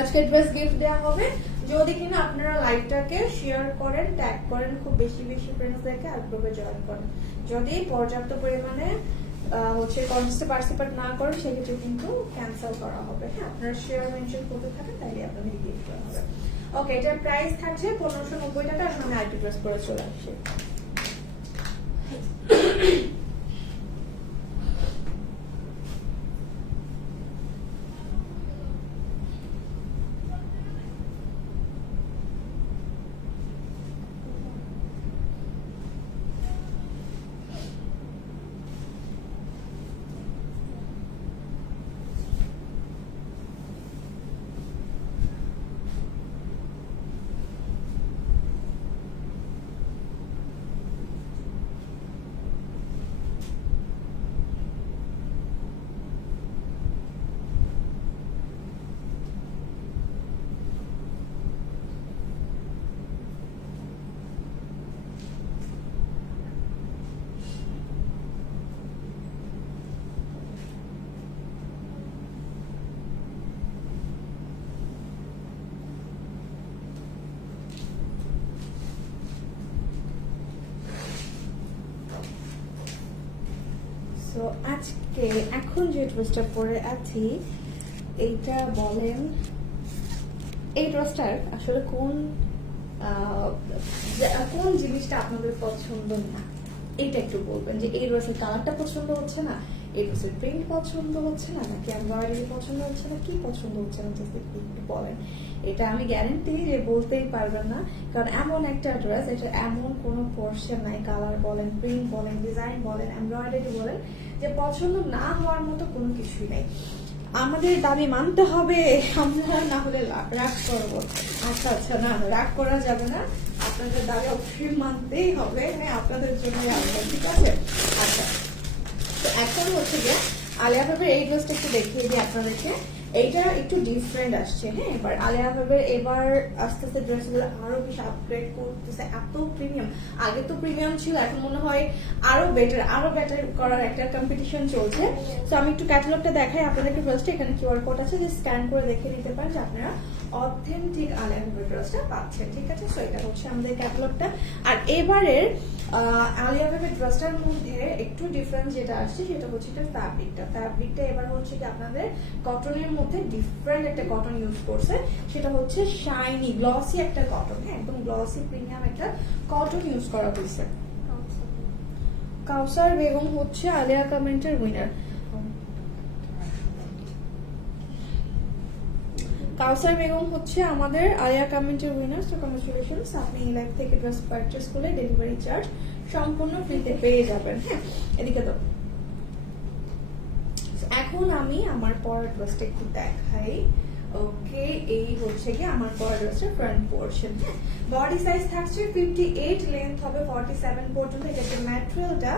আজকে ড্রেস গিফট দেওয়া হবে যদি কিনা আপনারা লাইভটাকে শেয়ার করেন, ট্যাগ করেন খুব বেশি বেশি ফ্রেন্ডসদেরকে, আর গ্রুপে জয়েন করেন। যদি পর্যাপ্ত পরিমাণে হচ্ছে কন্টেস্টে পার্টিসিপেট না করেন, সেক্ষেত্রে কিন্তু ক্যান্সেল করা হবে। হ্যাঁ, আপনারা শেয়ার মেনশন করতে থাকেন, তাইলে আপনাদের গিফট করা হবে। ওকে, এটার প্রাইস থাকছে 1590 টাকা। এখন আমি আইটি ড্রেস পরে চলে আসছি। তো আজকে এখন যে ড্রেসটা পরে আছি, এইটা বলেন এই ড্রেসটার আসলে কোন কোন জিনিসটা আপনাদের পছন্দ না, এইটা একটু বলবেন। যে এই ড্রেসের কালারটা পছন্দ হচ্ছে না, এই ড্রেসের প্রিন্ট পছন্দ হচ্ছে না, নাকি এমব্রয়ডারি পছন্দ হচ্ছে না, কি পছন্দ হচ্ছে না, জাস্ট একটু বলেন। এটা আমি গ্যারান্টি যে বলতেই পারবেন না, কারণ এমন একটা ড্রেস, এটা এমন কোনো পোর্শন নাই, কালার বলেন, প্রিন্ট বলেন, ডিজাইন বলেন, এমব্রয়ডারি বলেন, যে পছন্দ না হওয়ার মতো কোনো কিছুই নেই। আমাদের দাবি মানতে হবে, আমরা না হলে রাগ করবো। আচ্ছা আচ্ছা, না রাগ করা যাবে না, আপনাদের দাবি অবশ্যই মানতেই হবে, আপনাদের জন্য আসবে, ঠিক আছে। আচ্ছা, তো এখন হচ্ছে গিয়ে আলিয়া ভাবের এই ড্রেসটা একটু দেখিয়ে দিই আপনাদেরকে। এইটা একটু ডিফারেন্ট আসছে। হ্যাঁ, এবার আলিয়া ভাবের এবার আস্তে আস্তে ড্রেসগুলো আরো বেশি আপগ্রেড করতেছে, এত প্রিমিয়াম। আগে তো প্রিমিয়াম ছিল, এখন মনে হয় আরো বেটার করার একটা কম্পিটিশন চলছে। তো আমি একটু ক্যাটালগটা দেখাই আপনাদেরকে। ফার্স্টে এখানে কিউআর কোড আছে, যে স্ক্যান করে দেখে নিতে পারেন যে আপনারা অথেন্টিক আলিয়া ভাবের ড্রেসটা পাচ্ছেন, ঠিক আছে। সো এটা হচ্ছে আমাদের ক্যাটালগটা। আর এবারের আলিয়া ভাবের ড্রেসটার মধ্যে একটু ডিফারেন্ট যেটা আসছে, সেটা হচ্ছে এটা ফ্যাব্রিকটা এবার হচ্ছে কি আপনাদের কটনের মধ্যে ডিফারেন্ট একটা কটন ইউজ করছে, সেটা হচ্ছে শাইনি গ্লসি একটা কটন। হ্যাঁ, একদম গ্লসি প্রিমিয়াম একটা কটন ইউজ করা হয়েছে। কাউসার বেগম হচ্ছে আলিয়া কমেন্টের উইনার। কাউসার বেগম হচ্ছে আমাদের আলিয়া কমেন্টের উইনার, সো কংগ্রেচুলেশনস, আপনি এই লাইভ থেকে ড্রেস পারচেস করলে ডেলিভারি চার্জ সম্পূর্ণ ফ্রিতে পেয়ে যাবেন। হ্যাঁ, এদিকে তো এখন আমি আমার পরের ড্রেসটা একটু দেখাই। ওকে, এই হচ্ছে কি আমার পরের ড্রেসের ফ্রন্ট পোর্শন। হ্যাঁ, বডি সাইজ থাকছে 58, লেন্থ হবে 47 পর্যন্ত। এটা যে ম্যাটেরিয়ালটা,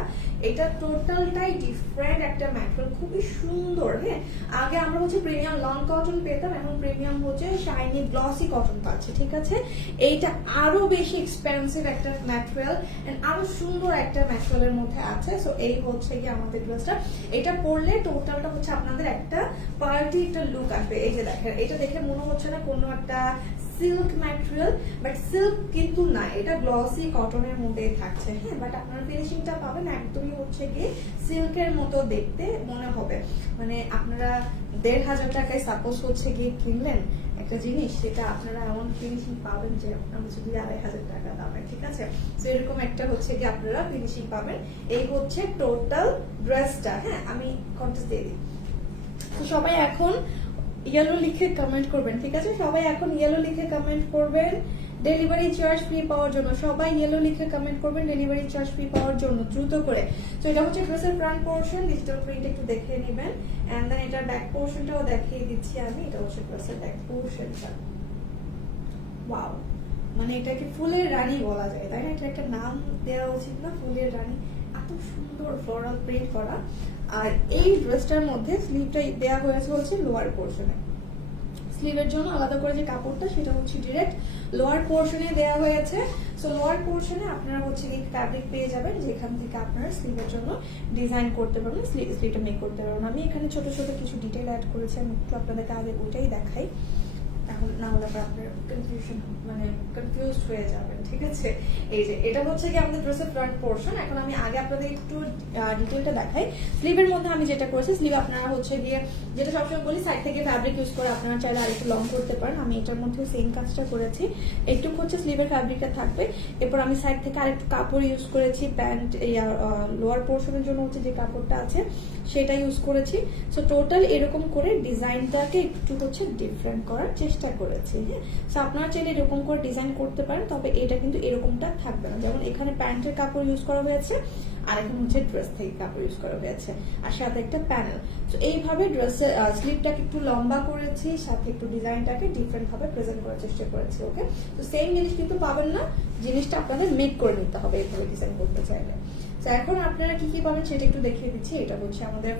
এটা টোটালটাই ডিফারেন্ট একটা ম্যাটেরিয়াল, খুবই সুন্দর। হ্যাঁ, আগে আমরা হচ্ছে প্রিমিয়াম লং কটন পেতাম, এখন প্রিমিয়াম হচ্ছে শাইনি গ্লসি কটন পাচ্ছি। ঠিক আছে, এইটা আরো বেশি এক্সপেন্সিভ একটা ম্যাটেরিয়াল এন্ড আরো সুন্দর একটা ম্যাটেরিয়ালের মধ্যে আছে। সো এই হচ্ছে কি আমাদের ড্রেসটা, এটা পরলে টোটালটা হচ্ছে আপনাদের একটা পার্টি একটা লুক আসবে। এই যে দেখেন, এটা দেখে মনে হচ্ছে না কোনো একটা সিল্ক ম্যাটেরিয়াল, বাট সিল্ক কিন্তু না, এটা গ্লসি কটনের মধ্যে থাকছে। হ্যাঁ, বাট আপনারা ফিনিশিংটা পাবেন একদমই হচ্ছে গিয়ে সিল্কের মতো দেখতে মনে হবে। মানে আপনারা ১,৫০০ টাকায় সাপোজ হচ্ছে গিয়ে কিনলেন একটা জিনিস, সেটা আপনারা এমন ফিনিশিং পাবেন যে আপনার হচ্ছে ২,৫০০ টাকা দামে। ঠিক আছে, তো এরকম একটা হচ্ছে গিয়ে আপনারা ফিনিশিং পাবেন। এই হচ্ছে টোটাল ড্রেসটা। হ্যাঁ, আমি কন্টেস্ট দিয়ে দিই। তো সবাই এখন ইয়েলো লিখে কমেন্ট করবেন। ঠিক আছে, সবাই এখন ইয়েলো লিখে কমেন্ট করবেন ডেলিভারি চার্জ ফ্রি পাওয়ার জন্য। সবাই ইয়েলো লিখে কমেন্ট করবেন ডেলিভারি চার্জ ফ্রি পাওয়ার জন্য, দ্রুত করে। তো এটা হচ্ছে ড্রেসের ফ্রন্ট পোর্শন, ডিজিটাল প্রিন্ট একটু দেখে নেবেন, এন্ড দেন এটার ব্যাক পোর্শনটাও দেখিয়ে দিচ্ছি আমি। এটা হচ্ছে ড্রেসের ব্যাক পোর্শনটা। ওয়াও, মানে এটাকে ফুলের রানী বলা যায়, তাই না? এটা একটা নাম দেওয়া উচিত না, ফুলের রানী। এত সুন্দর ফ্লোরাল প্রিন্ট করা। আর এই ড্রেসটার মধ্যে স্লিভটা দেওয়া হয়েছে হচ্ছে লোয়ার পোর্শনে। স্লিভের জন্য আলাদা করে যে কাপড়টা, সেটা হচ্ছে ডিরেক্ট লোয়ার পোর্শনে দেওয়া হয়েছে। সো লোয়ার পোর্শনে আপনারা হচ্ছে কি ফ্যাব্রিক পেয়ে যাবেন, যেখান থেকে আপনারা স্লিভের জন্য ডিজাইন করতে পারবেন, স্লিভটা মেক করতে পারবেন। আমি এখানে ছোট ছোট কিছু ডিটেইল অ্যাড করেছি, আমি একটু আপনাদেরকে আগে ওইটাই দেখাই, এখন না হলে আপনার কনফিউশন মানে কনফিউজড হয়ে যাবেন। ঠিক আছে, এই যে এটা হচ্ছে কি আমাদের ড্রেসের ফ্রন্ট পোর্শন। এখন আমি আগে আপনাদের একটু ডিটেইলটা দেখাই। স্লিভের মধ্যে আমি যেটা করেছি, স্লিভ আপনারা হচ্ছে গিয়ে যেটা সবসময় বলি, সাইড থেকে ফ্যাব্রিক ইউজ করে আপনারা চাইলে আরেকটু লং করতে পারেন। আমি এটার মধ্যে সেম কাজটা করেছি, একটু হচ্ছে স্লিভের ফ্যাব্রিকটা থাকবে, এরপর আমি সাইড থেকে আরেকটু কাপড় ইউজ করেছি, প্যান্ট লোয়ার পোর্শনের জন্য হচ্ছে যে কাপড়টা আছে সেটা ইউজ করেছি। সো টোটাল এরকম করে ডিজাইনটাকে একটু হচ্ছে ডিফারেন্ট করার চেষ্টা করেছি। হ্যাঁ, সো আপনারা চাইলে এরকম করে ডিজাইন করতে পারেন, তবে এটা কিন্তু এরকমটা থাকবে না। যেমন এখানে প্যান্টের কাপড় ইউজ করা হয়েছে, আর এখন হচ্ছে ড্রেস থেকে কাপড় ইউজ করা হয়েছে, আর সাথে একটা প্যানেল। তো এইভাবে ড্রেসের স্লিভটাকে একটু লম্বা করেছি, সাথে একটু ডিজাইনটাকে ডিফারেন্ট ভাবে প্রেজেন্ট করার চেষ্টা করেছি। ওকে, তো সেম জিনিস কিন্তু পাবেন না, জিনিসটা আপনাদের মেক করে নিতে হবে এইভাবে ডিজাইন করতে চাইলে। তো এখন আপনারা কি কি পাবেন সেটা একটু দেখিয়ে দিচ্ছি। এটা হচ্ছে আমাদের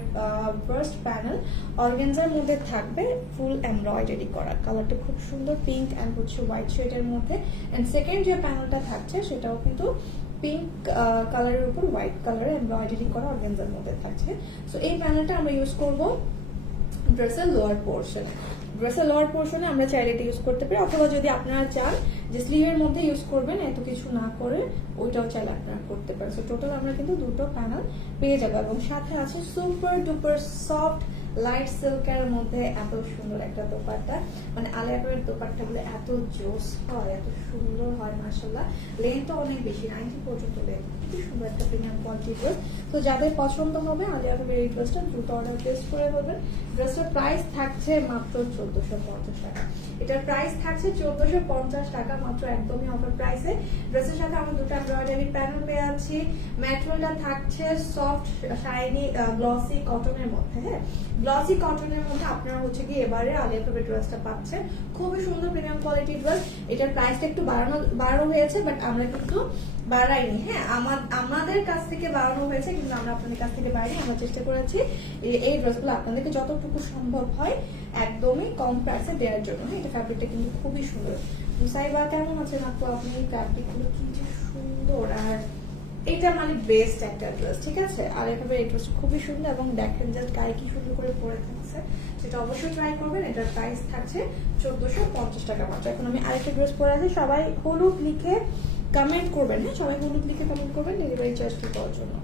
ফার্স্ট প্যানেল, অর্গানজার মধ্যে থাকবে, ফুল এমব্রয়ডারি করা, কালারটা খুব সুন্দর, পিঙ্ক এন্ড হচ্ছে হোয়াইট শেডের মধ্যে। এন্ড সেকেন্ড যে প্যানেলটা থাকছে সেটাও কিন্তু পিঙ্ক কালারের উপর হোয়াইট কালারের এমব্রয়ডারি করা অর্গানজার মধ্যে থাকছে। সো এই প্যানেলটা আমরা ইউজ করব ড্রেসের লোয়ার পোর্শনে। ড্রেসের লোয়ার পোর্শনে আমরা চাইলে এটা ইউজ করতে পারি, অথবা যদি আপনারা চান যে স্লিভের মধ্যে ইউজ করবেন এত কিছু না করে, ওইটাও চাইলে আপনারা করতে পারেন। সো টোটাল আমরা কিন্তু দুটো প্যানেল পেয়ে যাবো, এবং সাথে আছে সুপার ডুপার সফট লাইট সিল্কের মধ্যে এত সুন্দর একটা দোপাট্টা। মানে আলিয়া কাটের দোপাট্টাগুলো এত জোস হয়, এত সুন্দর হয়, মাশাআল্লাহ। লেন্থও অনেক বেশি, 90 পর্যন্ত লেন্থ, খুবই সুন্দর একটা প্রিমিয়াম কোয়ালিটির ড্রেস। তো যাদের পছন্দ হবে আলিয়া কাটের এই ড্রেসটা দ্রুত অর্ডার প্লেস করে দেবেন। ড্রেসটার প্রাইস থাকছে মাত্র 1450 টাকা। এটার প্রাইস থাকছে 1450 টাকা মাত্র, একদমই অফার প্রাইসে। ড্রেসের সাথে আমরা দুটো এমব্রয়ডারি প্যানেল পেয়ে আছি। ম্যাটেরিয়ালটা থাকছে সফট শাইনি গ্লসি কটনের মধ্যে। হ্যাঁ, গ্লসি কটনের মধ্যে আপনারা হচ্ছে কি এবারে আলিয়া কাটের ড্রেসটা পাচ্ছেন, খুবই সুন্দর প্রিমিয়াম কোয়ালিটির ড্রেস। এটার প্রাইসটা একটু বাড়ানো হয়েছে, বাট আমরা কিন্তু বাড়াইনি। হ্যাঁ, আমাদের কাছ থেকে বাড়ানো হয়েছে, কিন্তু আমরা আপনাদের কাছ থেকে বাড়াইনি। আমরা চেষ্টা করেছি এই ড্রেসগুলো আপনাদেরকে যতটুকু সম্ভব হয় একদমই কম প্রাইসে দেওয়ার জন্য। হ্যাঁ, এটা ফ্যাব্রিকটা কিন্তু খুবই সুন্দর। মুসাইবা কেমন আছেন আপু? আপনি ফ্যাব্রিকগুলো কি যে সুন্দর, আর এটা মানে বেস্ট একটা ড্রেস। ঠিক আছে, আর এভাবে এই ড্রেস খুবই সুন্দর, এবং দেখেন জাস্ট গায়ে কি সুন্দর করে পরে থাকছে, সেটা অবশ্যই ট্রাই করবেন। এটার প্রাইস থাকছে 1450 টাকা মাত্র। এখন আমি আরেকটা ড্রেস পরে আছি, সবাই হলুদ লিখে কমেন্ট করবেন। হ্যাঁ, সবাই হলুদ লিখে কমেন্ট করবেন ডেলিভারি চার্জ ফ্রি পাওয়ার জন্য।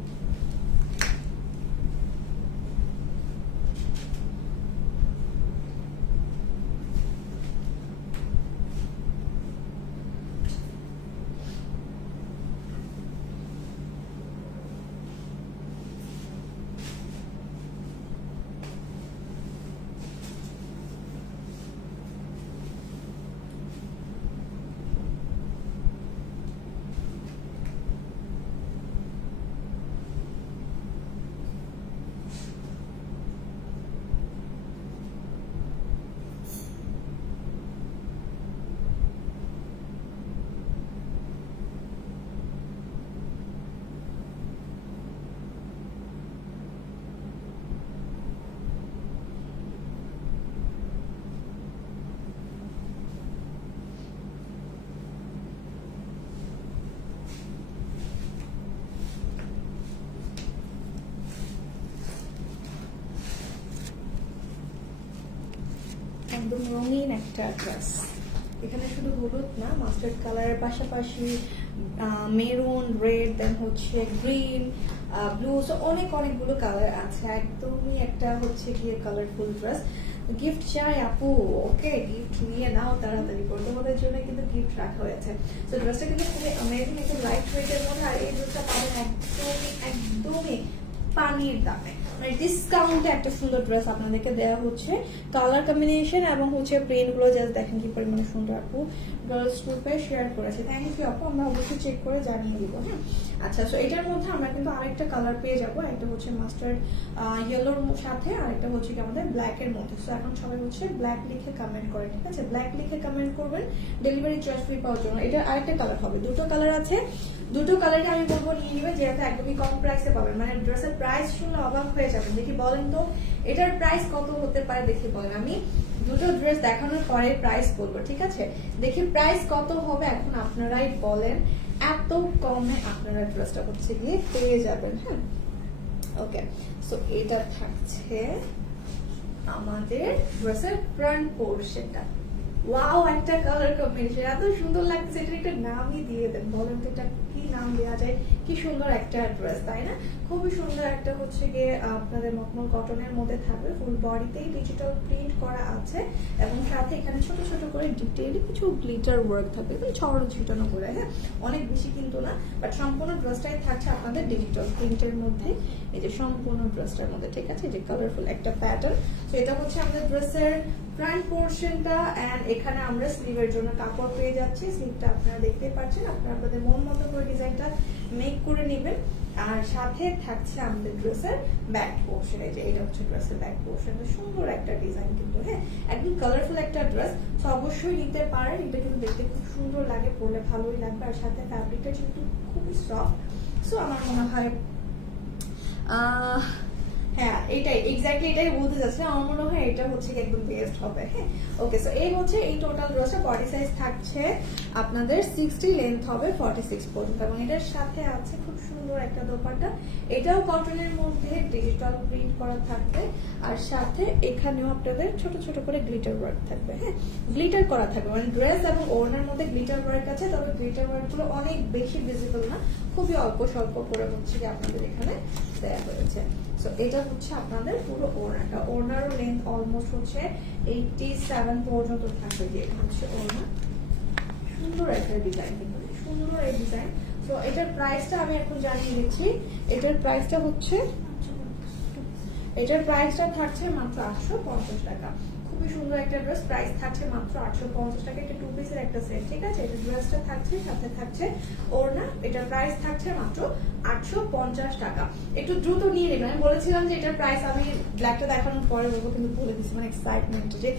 একদম রঙিন একটা ড্রেস। এখানে শুধু হলুদ না, মাস্টার্ড কালারের পাশাপাশি মেরুন, রেড, দেন হচ্ছে গ্রিন, ব্লু, সো অনেকগুলো কালার আছে। একদমই একটা হচ্ছে গিয়ে কালারফুল ড্রেস। গিফট চাই আপু? ওকে, গিফট নিয়ে নাও তাড়াতাড়ি করে, তোমাদের জন্য কিন্তু গিফট রাখা হয়েছে। তো ড্রেসটা কিন্তু খুবই অ্যামেজিং, একটু লাইট ওয়েটের মধ্যে। আর এই ড্রেসটা পাবেন একদমই পানির দামে, মানে ডিসকাউন্টে একটা সুন্দর ড্রেস আপনাদেরকে দেওয়া হচ্ছে। কালার কম্বিনেশন এবং হচ্ছে প্রিন্ট গুলো জাস্ট দেখেন কি পরিমাণে সুন্দর। আপু গার্লস গ্রুপে শেয়ার করেছে, থ্যাংক ইউ আপু, আমরা অবশ্যই চেক করে জানিয়ে দিব। হ্যাঁ, আচ্ছা, সো এটার মধ্যে আমরা কিন্তু আরেকটা কালার পেয়ে যাবো, একটা হচ্ছে মাস্টার্ড ইয়েলোর সাথে, আরেকটা হচ্ছে কি আমাদের ব্ল্যাক এর মধ্যে। সো এখন সবাই হচ্ছে ব্ল্যাক লিখে কমেন্ট করে, ঠিক আছে? ব্ল্যাক লিখে কমেন্ট করবেন ডেলিভারি চার্জ ফ্রি পাওয়ার জন্য। এটা আরেকটা কালার হবে, দুটো কালার আছে, দুটো কালারই আমি বলবো নিয়ে নেবেন, যেটা একদমই কম প্রাইসে পাবেন। মানে ড্রেসের প্রাইস শুনলে অবাক হয়ে যাবেন। দেখি বলেন তো এটার প্রাইস কত হতে পারে, দেখি বলেন। আমি দুটো ড্রেস দেখানোর পরে প্রাইস বলবো, ঠিক আছে? দেখি প্রাইস কত হবে, এখন আপনারাই বলেন। এত কমে আপনারা ড্রেসটা হচ্ছে গিয়ে পেয়ে যাবেন। হ্যাঁ, ওকে, সো এটা থাকছে আমাদের ড্রেসের ফ্রন্ট পোর্শনটা। ওয়াও, একটা কালার কম্বিনেশন এত সুন্দর লাগছে, এটার একটা নামই দিয়ে দেন। বলেন তো এটা কি নাম দেওয়া যায়? কি সুন্দর একটা ড্রেস, তাই না? খুবই সুন্দর একটা হচ্ছে গিয়ে আপনাদের মখমল কটনের মধ্যে থাকবে, ফুল বডিতেই ডিজিটাল প্রিন্ট করা আছে এবং সাথে এখানে ছোট ছোট করে ডিটেইলে কিছু গ্লিটার ওয়ার্ক থাকবে, ছড়ানো ছিটানো করে। হ্যাঁ, অনেক বেশি কিন্তু না, বাট সম্পূর্ণ ড্রেসটাই থাকছে আপনাদের ডিজিটাল প্রিন্টের মধ্যে। এই যে সম্পূর্ণ ড্রেসটার মধ্যে, ঠিক আছে, যে কালারফুল একটা প্যাটার্ন। তো এটা হচ্ছে আমাদের ড্রেসের ফ্রন্ট পোর্শনটা। এন্ড এখানে আমরা স্লিভের জন্য কাপড় পেয়ে যাচ্ছি। স্লিভটা আপনারা দেখতে পাচ্ছেন, আপনারা আপনাদের মন মতো করে ডিজাইনটা মেক করে নেবেন। আর সাথে থাকছে আমাদের ড্রেসের ব্যাক পোর্শন। এই যে এটা হচ্ছে ড্রেসের ব্যাক পোর্শন, সুন্দর একটা ডিজাইন কিন্তু। হ্যাঁ, একদম কালারফুল একটা ড্রেস, তো অবশ্যই নিতে পারেন। এটা কিন্তু দেখতে খুব সুন্দর লাগে, পরলে ভালোই লাগবে। আর সাথে ফ্যাব্রিকটা কিন্তু খুবই সফট। সো আমার মনে হয় হ্যাঁ, এটাই এক্স্যাক্টলি এটাই বলতে যাচ্ছি। আমার মনে হয় এটা হচ্ছে একদম বেস্ট হবে। হ্যাঁ, ওকে, সো এই হচ্ছে এই টোটাল ড্রেসটা। বডি সাইজ থাকছে আপনাদের 60, লেন্থ হবে 46 পর্যন্ত এবং এটার সাথে আছে খুব সুন্দর একটা দোপাট্টা। এটাও কটনের মধ্যে ডিজিটাল প্রিন্ট করা থাকবে আর সাথে এখানেও আপনাদের ছোট ছোট করে গ্লিটার ওয়ার্ক থাকবে। হ্যাঁ, গ্লিটার করা থাকবে, মানে ড্রেস এবং ওড়নার মধ্যে গ্লিটার ওয়ার্ক আছে, তবে গ্লিটার ওয়ার্ক গুলো অনেক বেশি ভিজিবল না, খুবই অল্প স্বল্প করে হচ্ছে কি আপনাদের এখানে দেয়া হয়েছে। সো এটা হচ্ছে আপনাদের পুরো ওড়নাটা। ওড়নারও লেন্থ অলমোস্ট হচ্ছে 87 পর্যন্ত থাকবে। যে এটা হচ্ছে ওড়না, সুন্দর একটা ডিজাইন, কিন্তু সুন্দর এই ডিজাইন। তো এটার প্রাইসটা আমি এখন জানিয়ে দিচ্ছি। এটার প্রাইসটা থাকছে মাত্র 850 টাকা। খুবই সুন্দর একটা ড্রেস, প্রাইস থাকছে মাত্র 850 টাকা। এটা 2 পিসের একটা সেট, ঠিক আছে? এটা ড্রেসটা থাকছে, সাথে থাকছে ওড়না। এটার প্রাইস থাকছে মাত্র 850 টাকা। একটু দ্রুত নিয়ে নেবেন। আমি বলেছিলাম যে এটার প্রাইস আমি ব্ল্যাকটা দেখানোর পরে বলবো, কিন্তু বলে দিচ্ছি, মানে এক্সাইটমেন্ট যে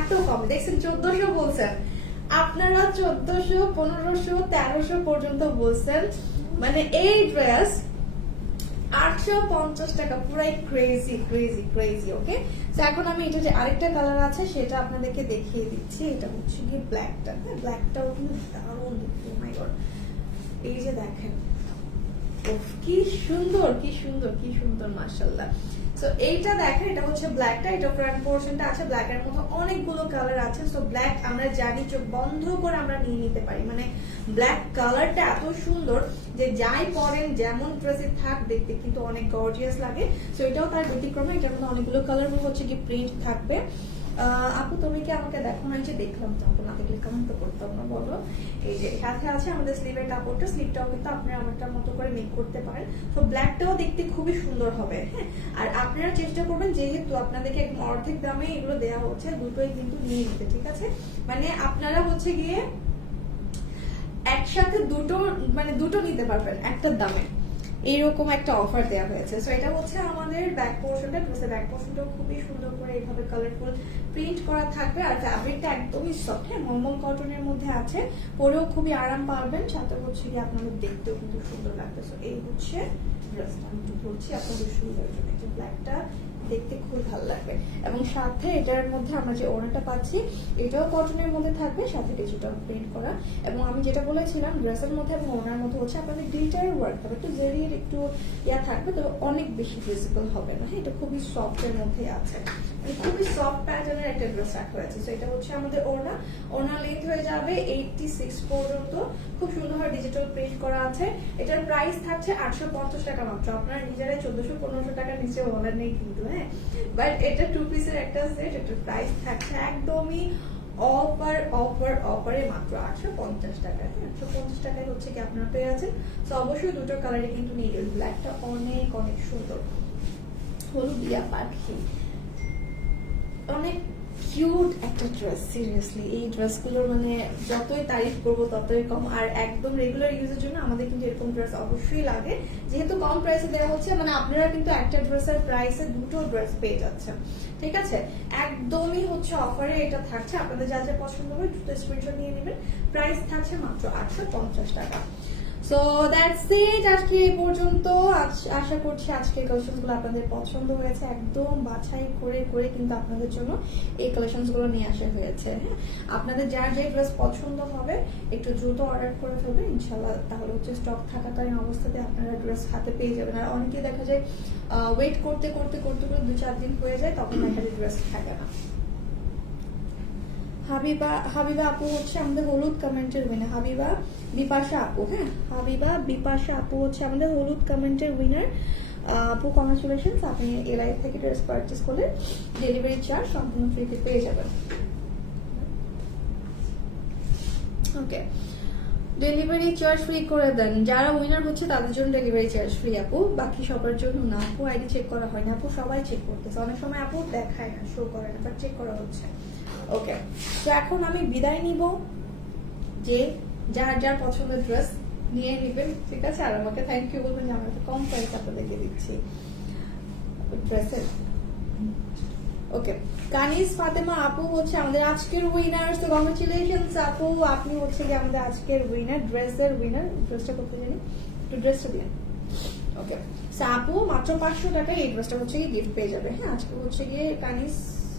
এত কমে। দেখছেন 1400 বলছেন আপনারা, 1400, 1500, 1300 পর্যন্ত বলছেন। মানে এই ড্রেস 850 টাকা, পুরাই ক্রেজি ক্রেজি ক্রেজি। ওকে, তো এখন আমি এটা যে আরেকটা কালার আছে সেটা আপনাদেরকে দেখিয়ে দিচ্ছি। এটা হচ্ছে গিয়ে ব্ল্যাকটা। হ্যাঁ, ব্ল্যাকটাও কিন্তু দারুণ দেখতে। ও মাই গড, এই যে দেখেন, কি সুন্দর কি সুন্দর কি সুন্দর, মাশাআল্লাহ। সো এইটা দেখেন, এটা হচ্ছে ব্ল্যাকটা। এটা ফ্রন্ট পোর্শনটা আছে, ব্ল্যাকের মধ্যে অনেকগুলো কালার আছে। সো ব্ল্যাক আমরা জানি চোখ বন্ধ করে আমরা নিয়ে নিতে পারি, মানে ব্ল্যাক কালারটা এত সুন্দর যে যাই পরেন যেমন ড্রেসে থাক দেখতে কিন্তু অনেক গর্জিয়াস লাগে। সো এটাও তার ব্যতিক্রমে, এটার মধ্যে অনেকগুলো কালার হচ্ছে কি প্রিন্ট থাকবে। আপু তুমি কি আমাকে দেখো না? যে দেখলাম, তো না দেখলে কেমন তো করতাম না, বলো। এই যে সাথে আছে আমাদের স্লিভের কাপড়টা। স্লিভটাও কিন্তু আপনি আমারটার মতো করে মেক করতে পারেন। তো ব্ল্যাকটাও দেখতে খুবই সুন্দর হবে। হ্যাঁ, আর আপনারা চেষ্টা করবেন, যেহেতু আপনাদেরকে একদম অর্ধেক দামে এগুলো দেওয়া হচ্ছে, দুটোই কিন্তু নিয়ে নিতে, ঠিক আছে? মানে আপনারা হচ্ছে গিয়ে একসাথে দুটো নিতে পারবেন একটার দামে, এইরকম একটা অফার দেওয়া হয়েছে। সো এটা হচ্ছে আমাদের ব্যাক পোর্শনটা। ড্রেসের ব্যাক পোর্শনটা খুবই সুন্দর করে এইভাবে কালারফুল প্রিন্ট করা থাকবে আর ফ্যাব্রিকটা একদমই সফট। হ্যাঁ, মলমল কটনের মধ্যে আছে, পরেও খুবই আরাম পাবেন, সাথে হচ্ছে কি আপনাদের দেখতেও কিন্তু সুন্দর লাগবে। সো এই হচ্ছে ড্রেসটা, আমি একটু বলছি আপনাদের সুবিধার জন্য। এই ব্ল্যাকটা দেখতে খুব ভালো লাগবে এবং সাথে এটার মধ্যে আমরা যে ওড়নাটা পাচ্ছি এটাও কটনের মধ্যে থাকবে, সাথে কিছুটা প্রিন্ট করা। এবং আমি যেটা বলেছিলাম, ড্রেসের মধ্যে এবং ওড়নার মধ্যে হচ্ছে আপনাদের গ্লিটার ওয়ার্ক হবে, একটু জেরির একটু ইয়া থাকবে, তবে অনেক বেশি ভিজিবল হবে না। হ্যাঁ, এটা খুবই সফট এর মধ্যে আছে। মানে খুবই সফট প্যাটার্নের একটা ড্রেস রাখা হয়েছে। তো এটা হচ্ছে আমাদের ওড়না লেন্থ হয়ে যাবে 86 পর্যন্ত, খুব সুন্দরভাবে ডিজিটাল প্রিন্ট করা আছে। এটার প্রাইস থাকছে 850 টাকা মাত্র। আপনারা নিজেরাই 1400-1500 টাকার নিচে বলার নেই কিন্তু, হ্যাঁ, বাট এটা 2 পিসের একটা সেট, এটার প্রাইস থাকছে একদমই অফারে মাত্র 850 টাকায়। 850 টাকায় হচ্ছে কি আপনারা পেয়ে আছেন। তো অবশ্যই দুটো কালারই কিন্তু নিডল ব্ল্যাকটা অনেক অনেক সুন্দর, হলুদ দিয়া পাখি, অনেক কিউট একটা ড্রেস। সিরিয়াসলি এই ড্রেসগুলোর মানে যতই তারিফ করবো ততই কম। আর একদম রেগুলার ইউজের জন্য আমাদের কিন্তু এরকম ড্রেস অবশ্যই লাগে, যেহেতু কম প্রাইসে দেওয়া হচ্ছে। মানে আপনারা কিন্তু একটা ড্রেসের প্রাইসে দুটো ড্রেস পেয়ে যাচ্ছেন, ঠিক আছে? একদমই হচ্ছে অফারে এটা থাকছে। আপনাদের যা যা পছন্দ হবে দুটো স্ক্রিনশট নিয়ে নেবেন। প্রাইস থাকছে মাত্র 850 টাকা। সো দ্যাটস ইট, আজকে এই পর্যন্ত। আশা করছি আজকের কালেকশনগুলো আপনাদের পছন্দ হয়েছে। একদম বাছাই করে করে কিন্তু আপনাদের জন্য এই কালেকশনগুলো নিয়ে আসা হয়েছে, হ্যাঁ। আপনাদের যার যে ড্রেস পছন্দ হবে একটু দ্রুত অর্ডার করে ফেলবেন ইনশাল্লাহ, তাহলে হচ্ছে স্টক থাকাকালীন অবস্থাতে আপনারা ড্রেস হাতে পেয়ে যাবেন। আর অনেকে দেখা যায় ওয়েট করতে করতে করতে করে 2-4 দিন হয়ে যায়, তখন দেখা যায় ড্রেস থাকে না। হাবিবা আপু হচ্ছে আমাদের হলুদ কমেন্টের উইনার। হাবিবা বিপাশা আপু, হ্যাঁ, হাবিবা বিপাশা আপু হচ্ছে আমাদের হলুদ কমেন্টের উইনার। আপু কংগ্রাচুলেশনস, আপনি এলআই থেকে ড্রেস পারচেস করলে ডেলিভারি চার্জ সম্পূর্ণ ফ্রিতে পেয়ে যাবেন। ওকে, ডেলিভারি চার্জ ফ্রি করে দেন। যারা উইনার হচ্ছে তাদের জন্য ডেলিভারি চার্জ ফ্রি আপু, বাকি সবার জন্য না আপু। আইডি চেক করা হয় না আপু, সবাই চেক করতেছে। অনেক সময় আপু দেখায় না, শো করে না, বাট চেক করা হচ্ছে। ওকে, তো এখন আমি বিদায় নিব। যে যার যার পছন্দের ড্রেস নিয়ে নেবেন, ঠিক আছে? আর আমাকে থ্যাংক ইউ বলবেন যে আমরা একটা কম প্রাইস আপনাদেরকে দিচ্ছি ড্রেসের। ওকে, কানিজ ফাতেমা আপু হচ্ছে আমাদের আজকের উইনার। তো কংগ্রাচুলেশনস আপু, আপনি হচ্ছে কি আমাদের আজকের উইনার, ড্রেসের উইনার। ড্রেসটা করতে জানি, একটু ড্রেসটা দিন। ওকে, আপু মাত্র 500 টাকায় এই ড্রেসটা হচ্ছে কি গিফট পেয়ে যাবে, হ্যাঁ। আজকে হচ্ছে গিয়ে কানিজ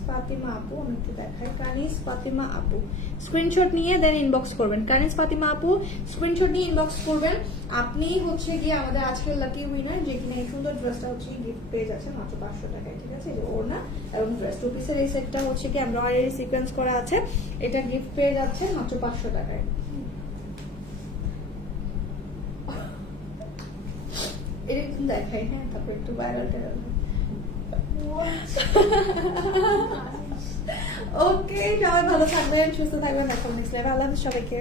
ফাতিমা আপু, আমি একটু দেখাই। কানিজ ফাতিমা আপু স্ক্রিনশট নিয়ে দেন ইনবক্স করবেন। কানিজ ফাতিমা আপু স্ক্রিনশট নিয়ে ইনবক্স করবেন। আপনি হচ্ছে গিয়ে আমাদের আজকের লাকি উইনার, যে কিনা এই সুন্দর ড্রেসটা হচ্ছে গিফট পেয়ে যাচ্ছে মাত্র 500 টাকায়, ঠিক আছে? যে ওড়না এবং ড্রেস 2 পিসের এই সেটটা হচ্ছে কি এমব্রয়ডারি সিকোয়েন্স করা আছে, এটা গিফট পেয়ে যাচ্ছে মাত্র 500 টাকায়। এরকম দেখাই, হ্যাঁ, তারপর একটু ভাইরাল টেরাল। ওকে, সবাই ভালো থাকবেন, সুস্থ থাকবেন। এখন নেক্সট লাইভে। আল্লাহ হাফেজ সবাইকে।